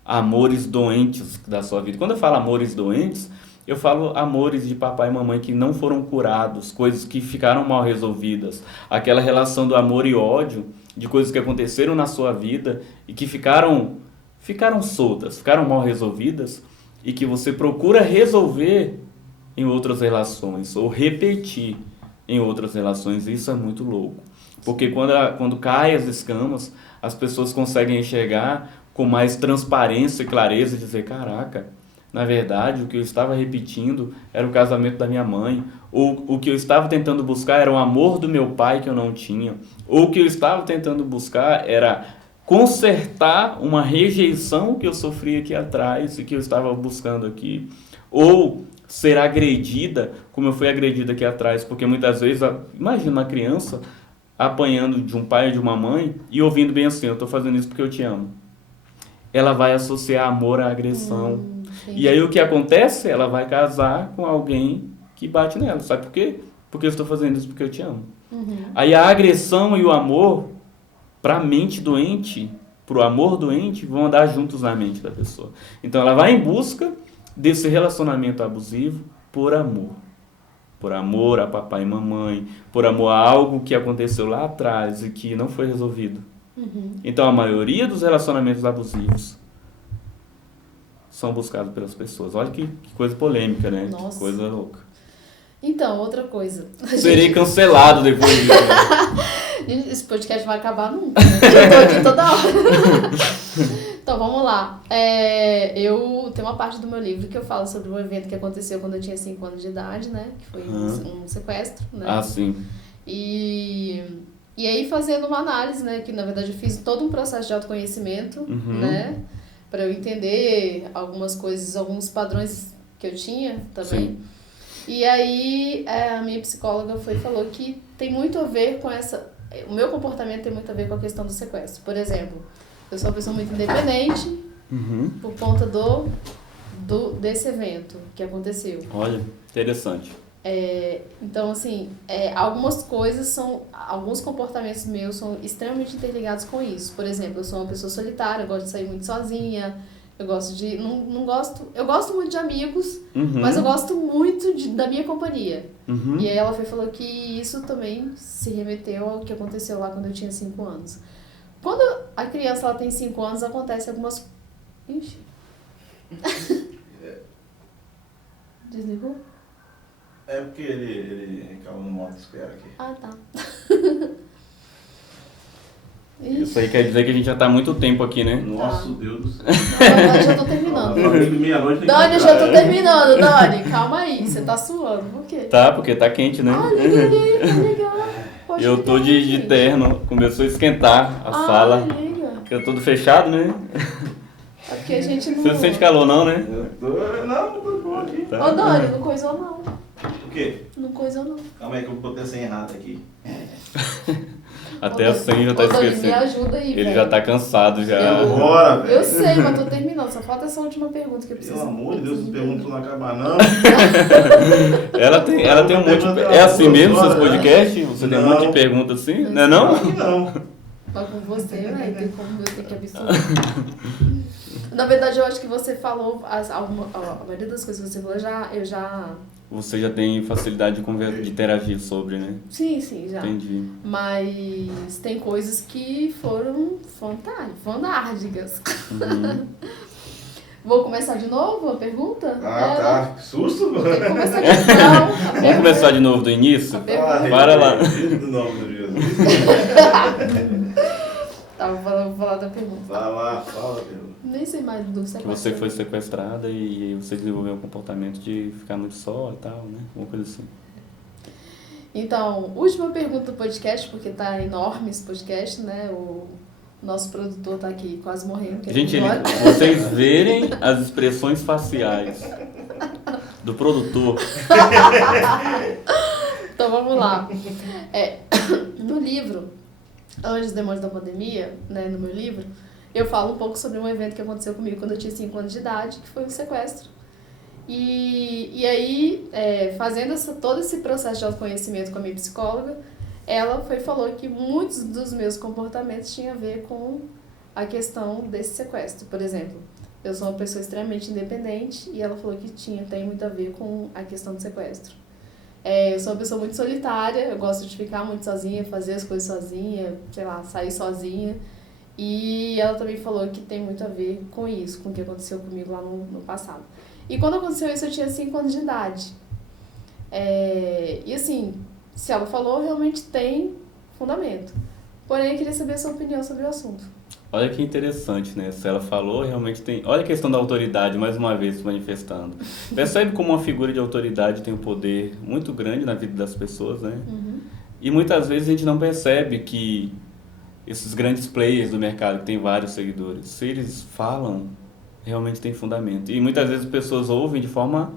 amores doentes da sua vida. Quando eu falo amores doentes, eu falo amores de papai e mamãe que não foram curados, coisas que ficaram mal resolvidas. Aquela relação do amor e ódio, de coisas que aconteceram na sua vida e que ficaram soltas, ficaram mal resolvidas e que você procura resolver em outras relações ou repetir em outras relações. Isso é muito louco. Porque quando caem as escamas, as pessoas conseguem enxergar com mais transparência e clareza e dizer, caraca, na verdade, o que eu estava repetindo era o casamento da minha mãe, ou o que eu estava tentando buscar era o amor do meu pai que eu não tinha, ou o que eu estava tentando buscar era consertar uma rejeição que eu sofri aqui atrás e que eu estava buscando aqui, ou ser agredida como eu fui agredida aqui atrás, porque muitas vezes, imagina uma criança apanhando de um pai ou de uma mãe e ouvindo bem assim, eu estou fazendo isso porque eu te amo. Ela vai associar amor à agressão. E aí o que acontece? Ela vai casar com alguém que bate nela. Sabe por quê? Porque eu estou fazendo isso porque eu te amo. Aí a agressão e o amor, para a mente doente, para o amor doente, vão andar juntos na mente da pessoa. Então ela vai em busca desse relacionamento abusivo por amor. Por amor a papai e mamãe, por amor a algo que aconteceu lá atrás e que não foi resolvido. Então a maioria dos relacionamentos abusivos são buscados pelas pessoas. Olha que coisa polêmica, né? Nossa. Que coisa louca. Então, outra coisa. Serei cancelado depois disso. Né? Esse podcast vai acabar nunca, né? Eu tô aqui toda hora. Então, vamos lá. Eu tenho uma parte do meu livro que eu falo sobre um evento que aconteceu quando eu tinha 5 anos de idade, né? Que foi um sequestro, né? Ah, sim. E aí, fazendo uma análise, né? Que, na verdade, eu fiz todo um processo de autoconhecimento, né? Para eu entender algumas coisas, alguns padrões que eu tinha também. Sim. E aí, a minha psicóloga falou que tem muito a ver com essa... O meu comportamento tem muito a ver com a questão do sequestro. Por exemplo, eu sou uma pessoa muito independente por conta desse evento que aconteceu. Olha, interessante. Então, assim, algumas coisas alguns comportamentos meus são extremamente interligados com isso. Por exemplo, eu sou uma pessoa solitária, eu gosto de sair muito sozinha, eu gosto de... eu gosto muito de amigos, mas eu gosto muito da minha companhia. E aí ela falou que isso também se remeteu ao que aconteceu lá quando eu tinha 5 anos. Quando a criança ela tem 5 anos, acontece algumas... Ixi. Desligou? É porque ele caiu no modo espera aqui. Ah, tá. Isso aí quer dizer que a gente já está há muito tempo aqui, né? Nossa, Deus do céu. Não, já tô terminando. Meia-noite tem que Dani, eu entrar. já tô terminando, Dani. Calma aí, você tá suando. Por quê? Tá, porque tá quente, né? Ah, liga ali, tá legal. Pode Eu tô ligar, de gente. terno, começou a esquentar a sala. Liga. Porque é tudo fechado, né? É porque a gente não... Você não sente calor não, né? Não tô bom aqui. Ô, Dani, não coisou não. O quê? Não coisou não. Calma aí que eu botei a senha errada aqui. Até a senha já tá Ô, Dani, me esquecendo. ajuda aí, Ele velho. já tá cansado já. Bora, velho. Eu sei, mas tô terminando. Só falta essa última pergunta que eu preciso. Pelo amor de Deus, as perguntas não acabam não. Ela tem um monte de... É assim mesmo seus podcasts? Você tem um monte de perguntas assim? Não é não? Aqui não. Tá com você, velho. Tem como eu ter que absorver. Na verdade, eu acho que você falou... A maioria das coisas que você falou, eu já... Você já tem facilidade de interagir sobre, né? Sim, já. Entendi. Mas tem coisas que foram fantásticas. Vou começar de novo a pergunta? Tá. Que susto, mano. Tem que começar de novo. Vamos começar de novo do início? Para lá. Do nome do Jesus. Tá, vou falar da pergunta. Vai lá, fala, Pedro. Nem sei mais do Que sequestro. você foi sequestrada e você desenvolveu um comportamento de ficar muito só e tal, né? Uma coisa assim. Então, última pergunta do podcast, porque tá enorme esse podcast, né? O nosso produtor tá aqui quase morrendo. Gente, vocês verem as expressões faciais do produtor. Então, vamos lá. No livro, Anjos e Demônios da Pandemia, né, no meu livro, eu falo um pouco sobre um evento que aconteceu comigo quando eu tinha 5 anos de idade, que foi um sequestro. E aí, fazendo todo esse processo de autoconhecimento com a minha psicóloga, ela falou que muitos dos meus comportamentos tinham a ver com a questão desse sequestro. Por exemplo, eu sou uma pessoa extremamente independente e ela falou que tem muito a ver com a questão do sequestro. Eu sou uma pessoa muito solitária, eu gosto de ficar muito sozinha, fazer as coisas sozinha, sei lá, sair sozinha. E ela também falou que tem muito a ver com isso, com o que aconteceu comigo lá no passado. E quando aconteceu isso, eu tinha 5 anos de idade. E assim, se ela falou, realmente tem fundamento. Porém, eu queria saber a sua opinião sobre o assunto. Olha que interessante, né? Se ela falou, realmente tem... Olha a questão da autoridade, mais uma vez, se manifestando. Percebe como uma figura de autoridade tem um poder muito grande na vida das pessoas, né? E muitas vezes a gente não percebe que esses grandes players do mercado que tem vários seguidores, se eles falam, realmente tem fundamento. E muitas vezes as pessoas ouvem de forma...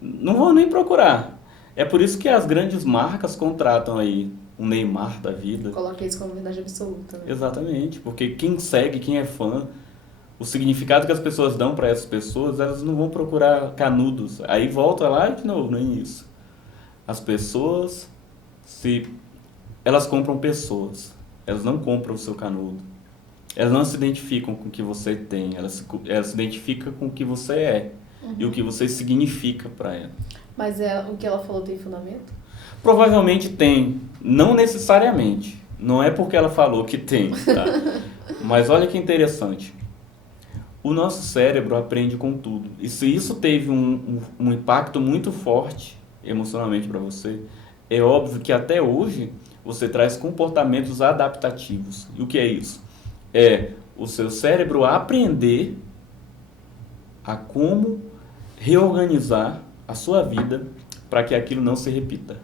não vão nem procurar. É por isso que as grandes marcas contratam aí um Neymar da vida. Coloquei isso como verdade absoluta. Né? Exatamente, porque quem segue, quem é fã, o significado que as pessoas dão para essas pessoas, elas não vão procurar canudos. Aí volta lá e de novo, nem isso. As pessoas, elas compram pessoas, elas não compram o seu canudo. Elas não se identificam com o que você tem, elas se identificam com o que você é e o que você significa para ela. Mas o que ela falou tem fundamento? Provavelmente tem, não necessariamente. Não é porque ela falou que tem, tá? Mas olha que interessante. O nosso cérebro aprende com tudo. E se isso teve um impacto muito forte emocionalmente para você, é óbvio que até hoje você traz comportamentos adaptativos. E o que é isso? É o seu cérebro aprender a como reorganizar a sua vida para que aquilo não se repita.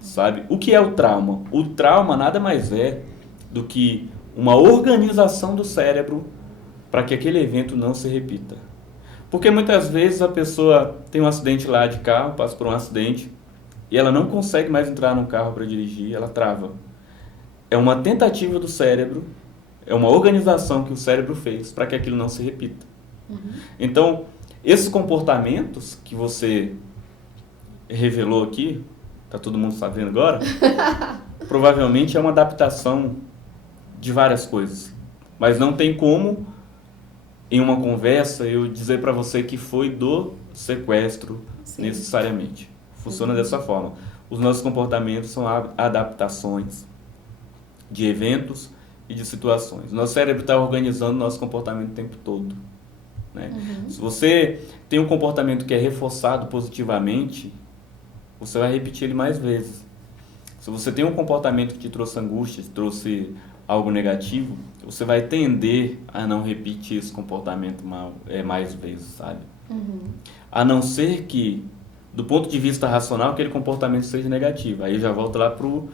Sabe? O que é o trauma? O trauma nada mais é do que uma organização do cérebro para que aquele evento não se repita. Porque muitas vezes a pessoa tem um acidente lá de carro, passa por um acidente, e ela não consegue mais entrar no carro para dirigir, ela trava. É uma tentativa do cérebro, é uma organização que o cérebro fez para que aquilo não se repita. Então, esses comportamentos que você revelou aqui, tá todo mundo sabendo agora, provavelmente é uma adaptação de várias coisas. Mas não tem como, em uma conversa, eu dizer para você que foi do sequestro. Sim. Necessariamente. Funciona dessa forma. Os nossos comportamentos são adaptações de eventos e de situações. Nosso cérebro está organizando nosso comportamento o tempo todo. Né? Se você tem um comportamento que é reforçado positivamente, você vai repetir ele mais vezes. Se você tem um comportamento que te trouxe angústia, te trouxe algo negativo, você vai tender a não repetir esse comportamento mais vezes, sabe? A não ser que, do ponto de vista racional, aquele comportamento seja negativo. Aí já volta lá para o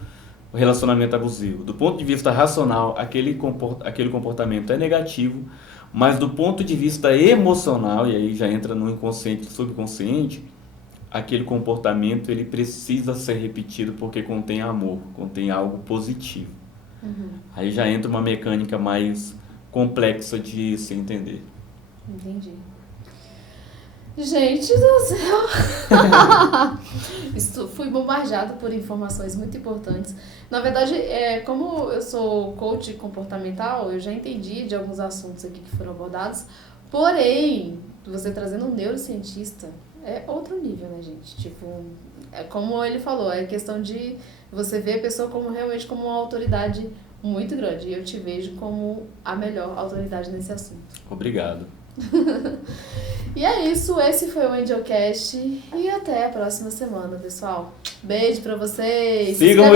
relacionamento abusivo. Do ponto de vista racional, aquele comportamento é negativo, mas do ponto de vista emocional, e aí já entra no inconsciente e subconsciente, aquele comportamento ele precisa ser repetido porque contém amor, contém algo positivo. Aí já entra uma mecânica mais complexa de se entender. Entendi. Gente do céu! Fui bombardeada por informações muito importantes. Na verdade, como eu sou coach comportamental, eu já entendi de alguns assuntos aqui que foram abordados. Porém, você trazendo um neurocientista é outro nível, né, gente? Tipo, como ele falou, é questão de você ver a pessoa realmente como uma autoridade muito grande. E eu te vejo como a melhor autoridade nesse assunto. Obrigado. E é isso, esse foi o Angelcast e até a próxima semana, pessoal. Beijo pra vocês. Sigam o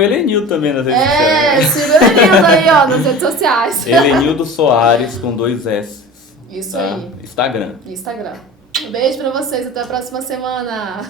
Helenildo também nas redes sociais. Sigam o Helenildo aí, ó, nas redes sociais. Helenildo Soares com 2 S. Isso tá? aí. Instagram. Beijo pra vocês, até a próxima semana.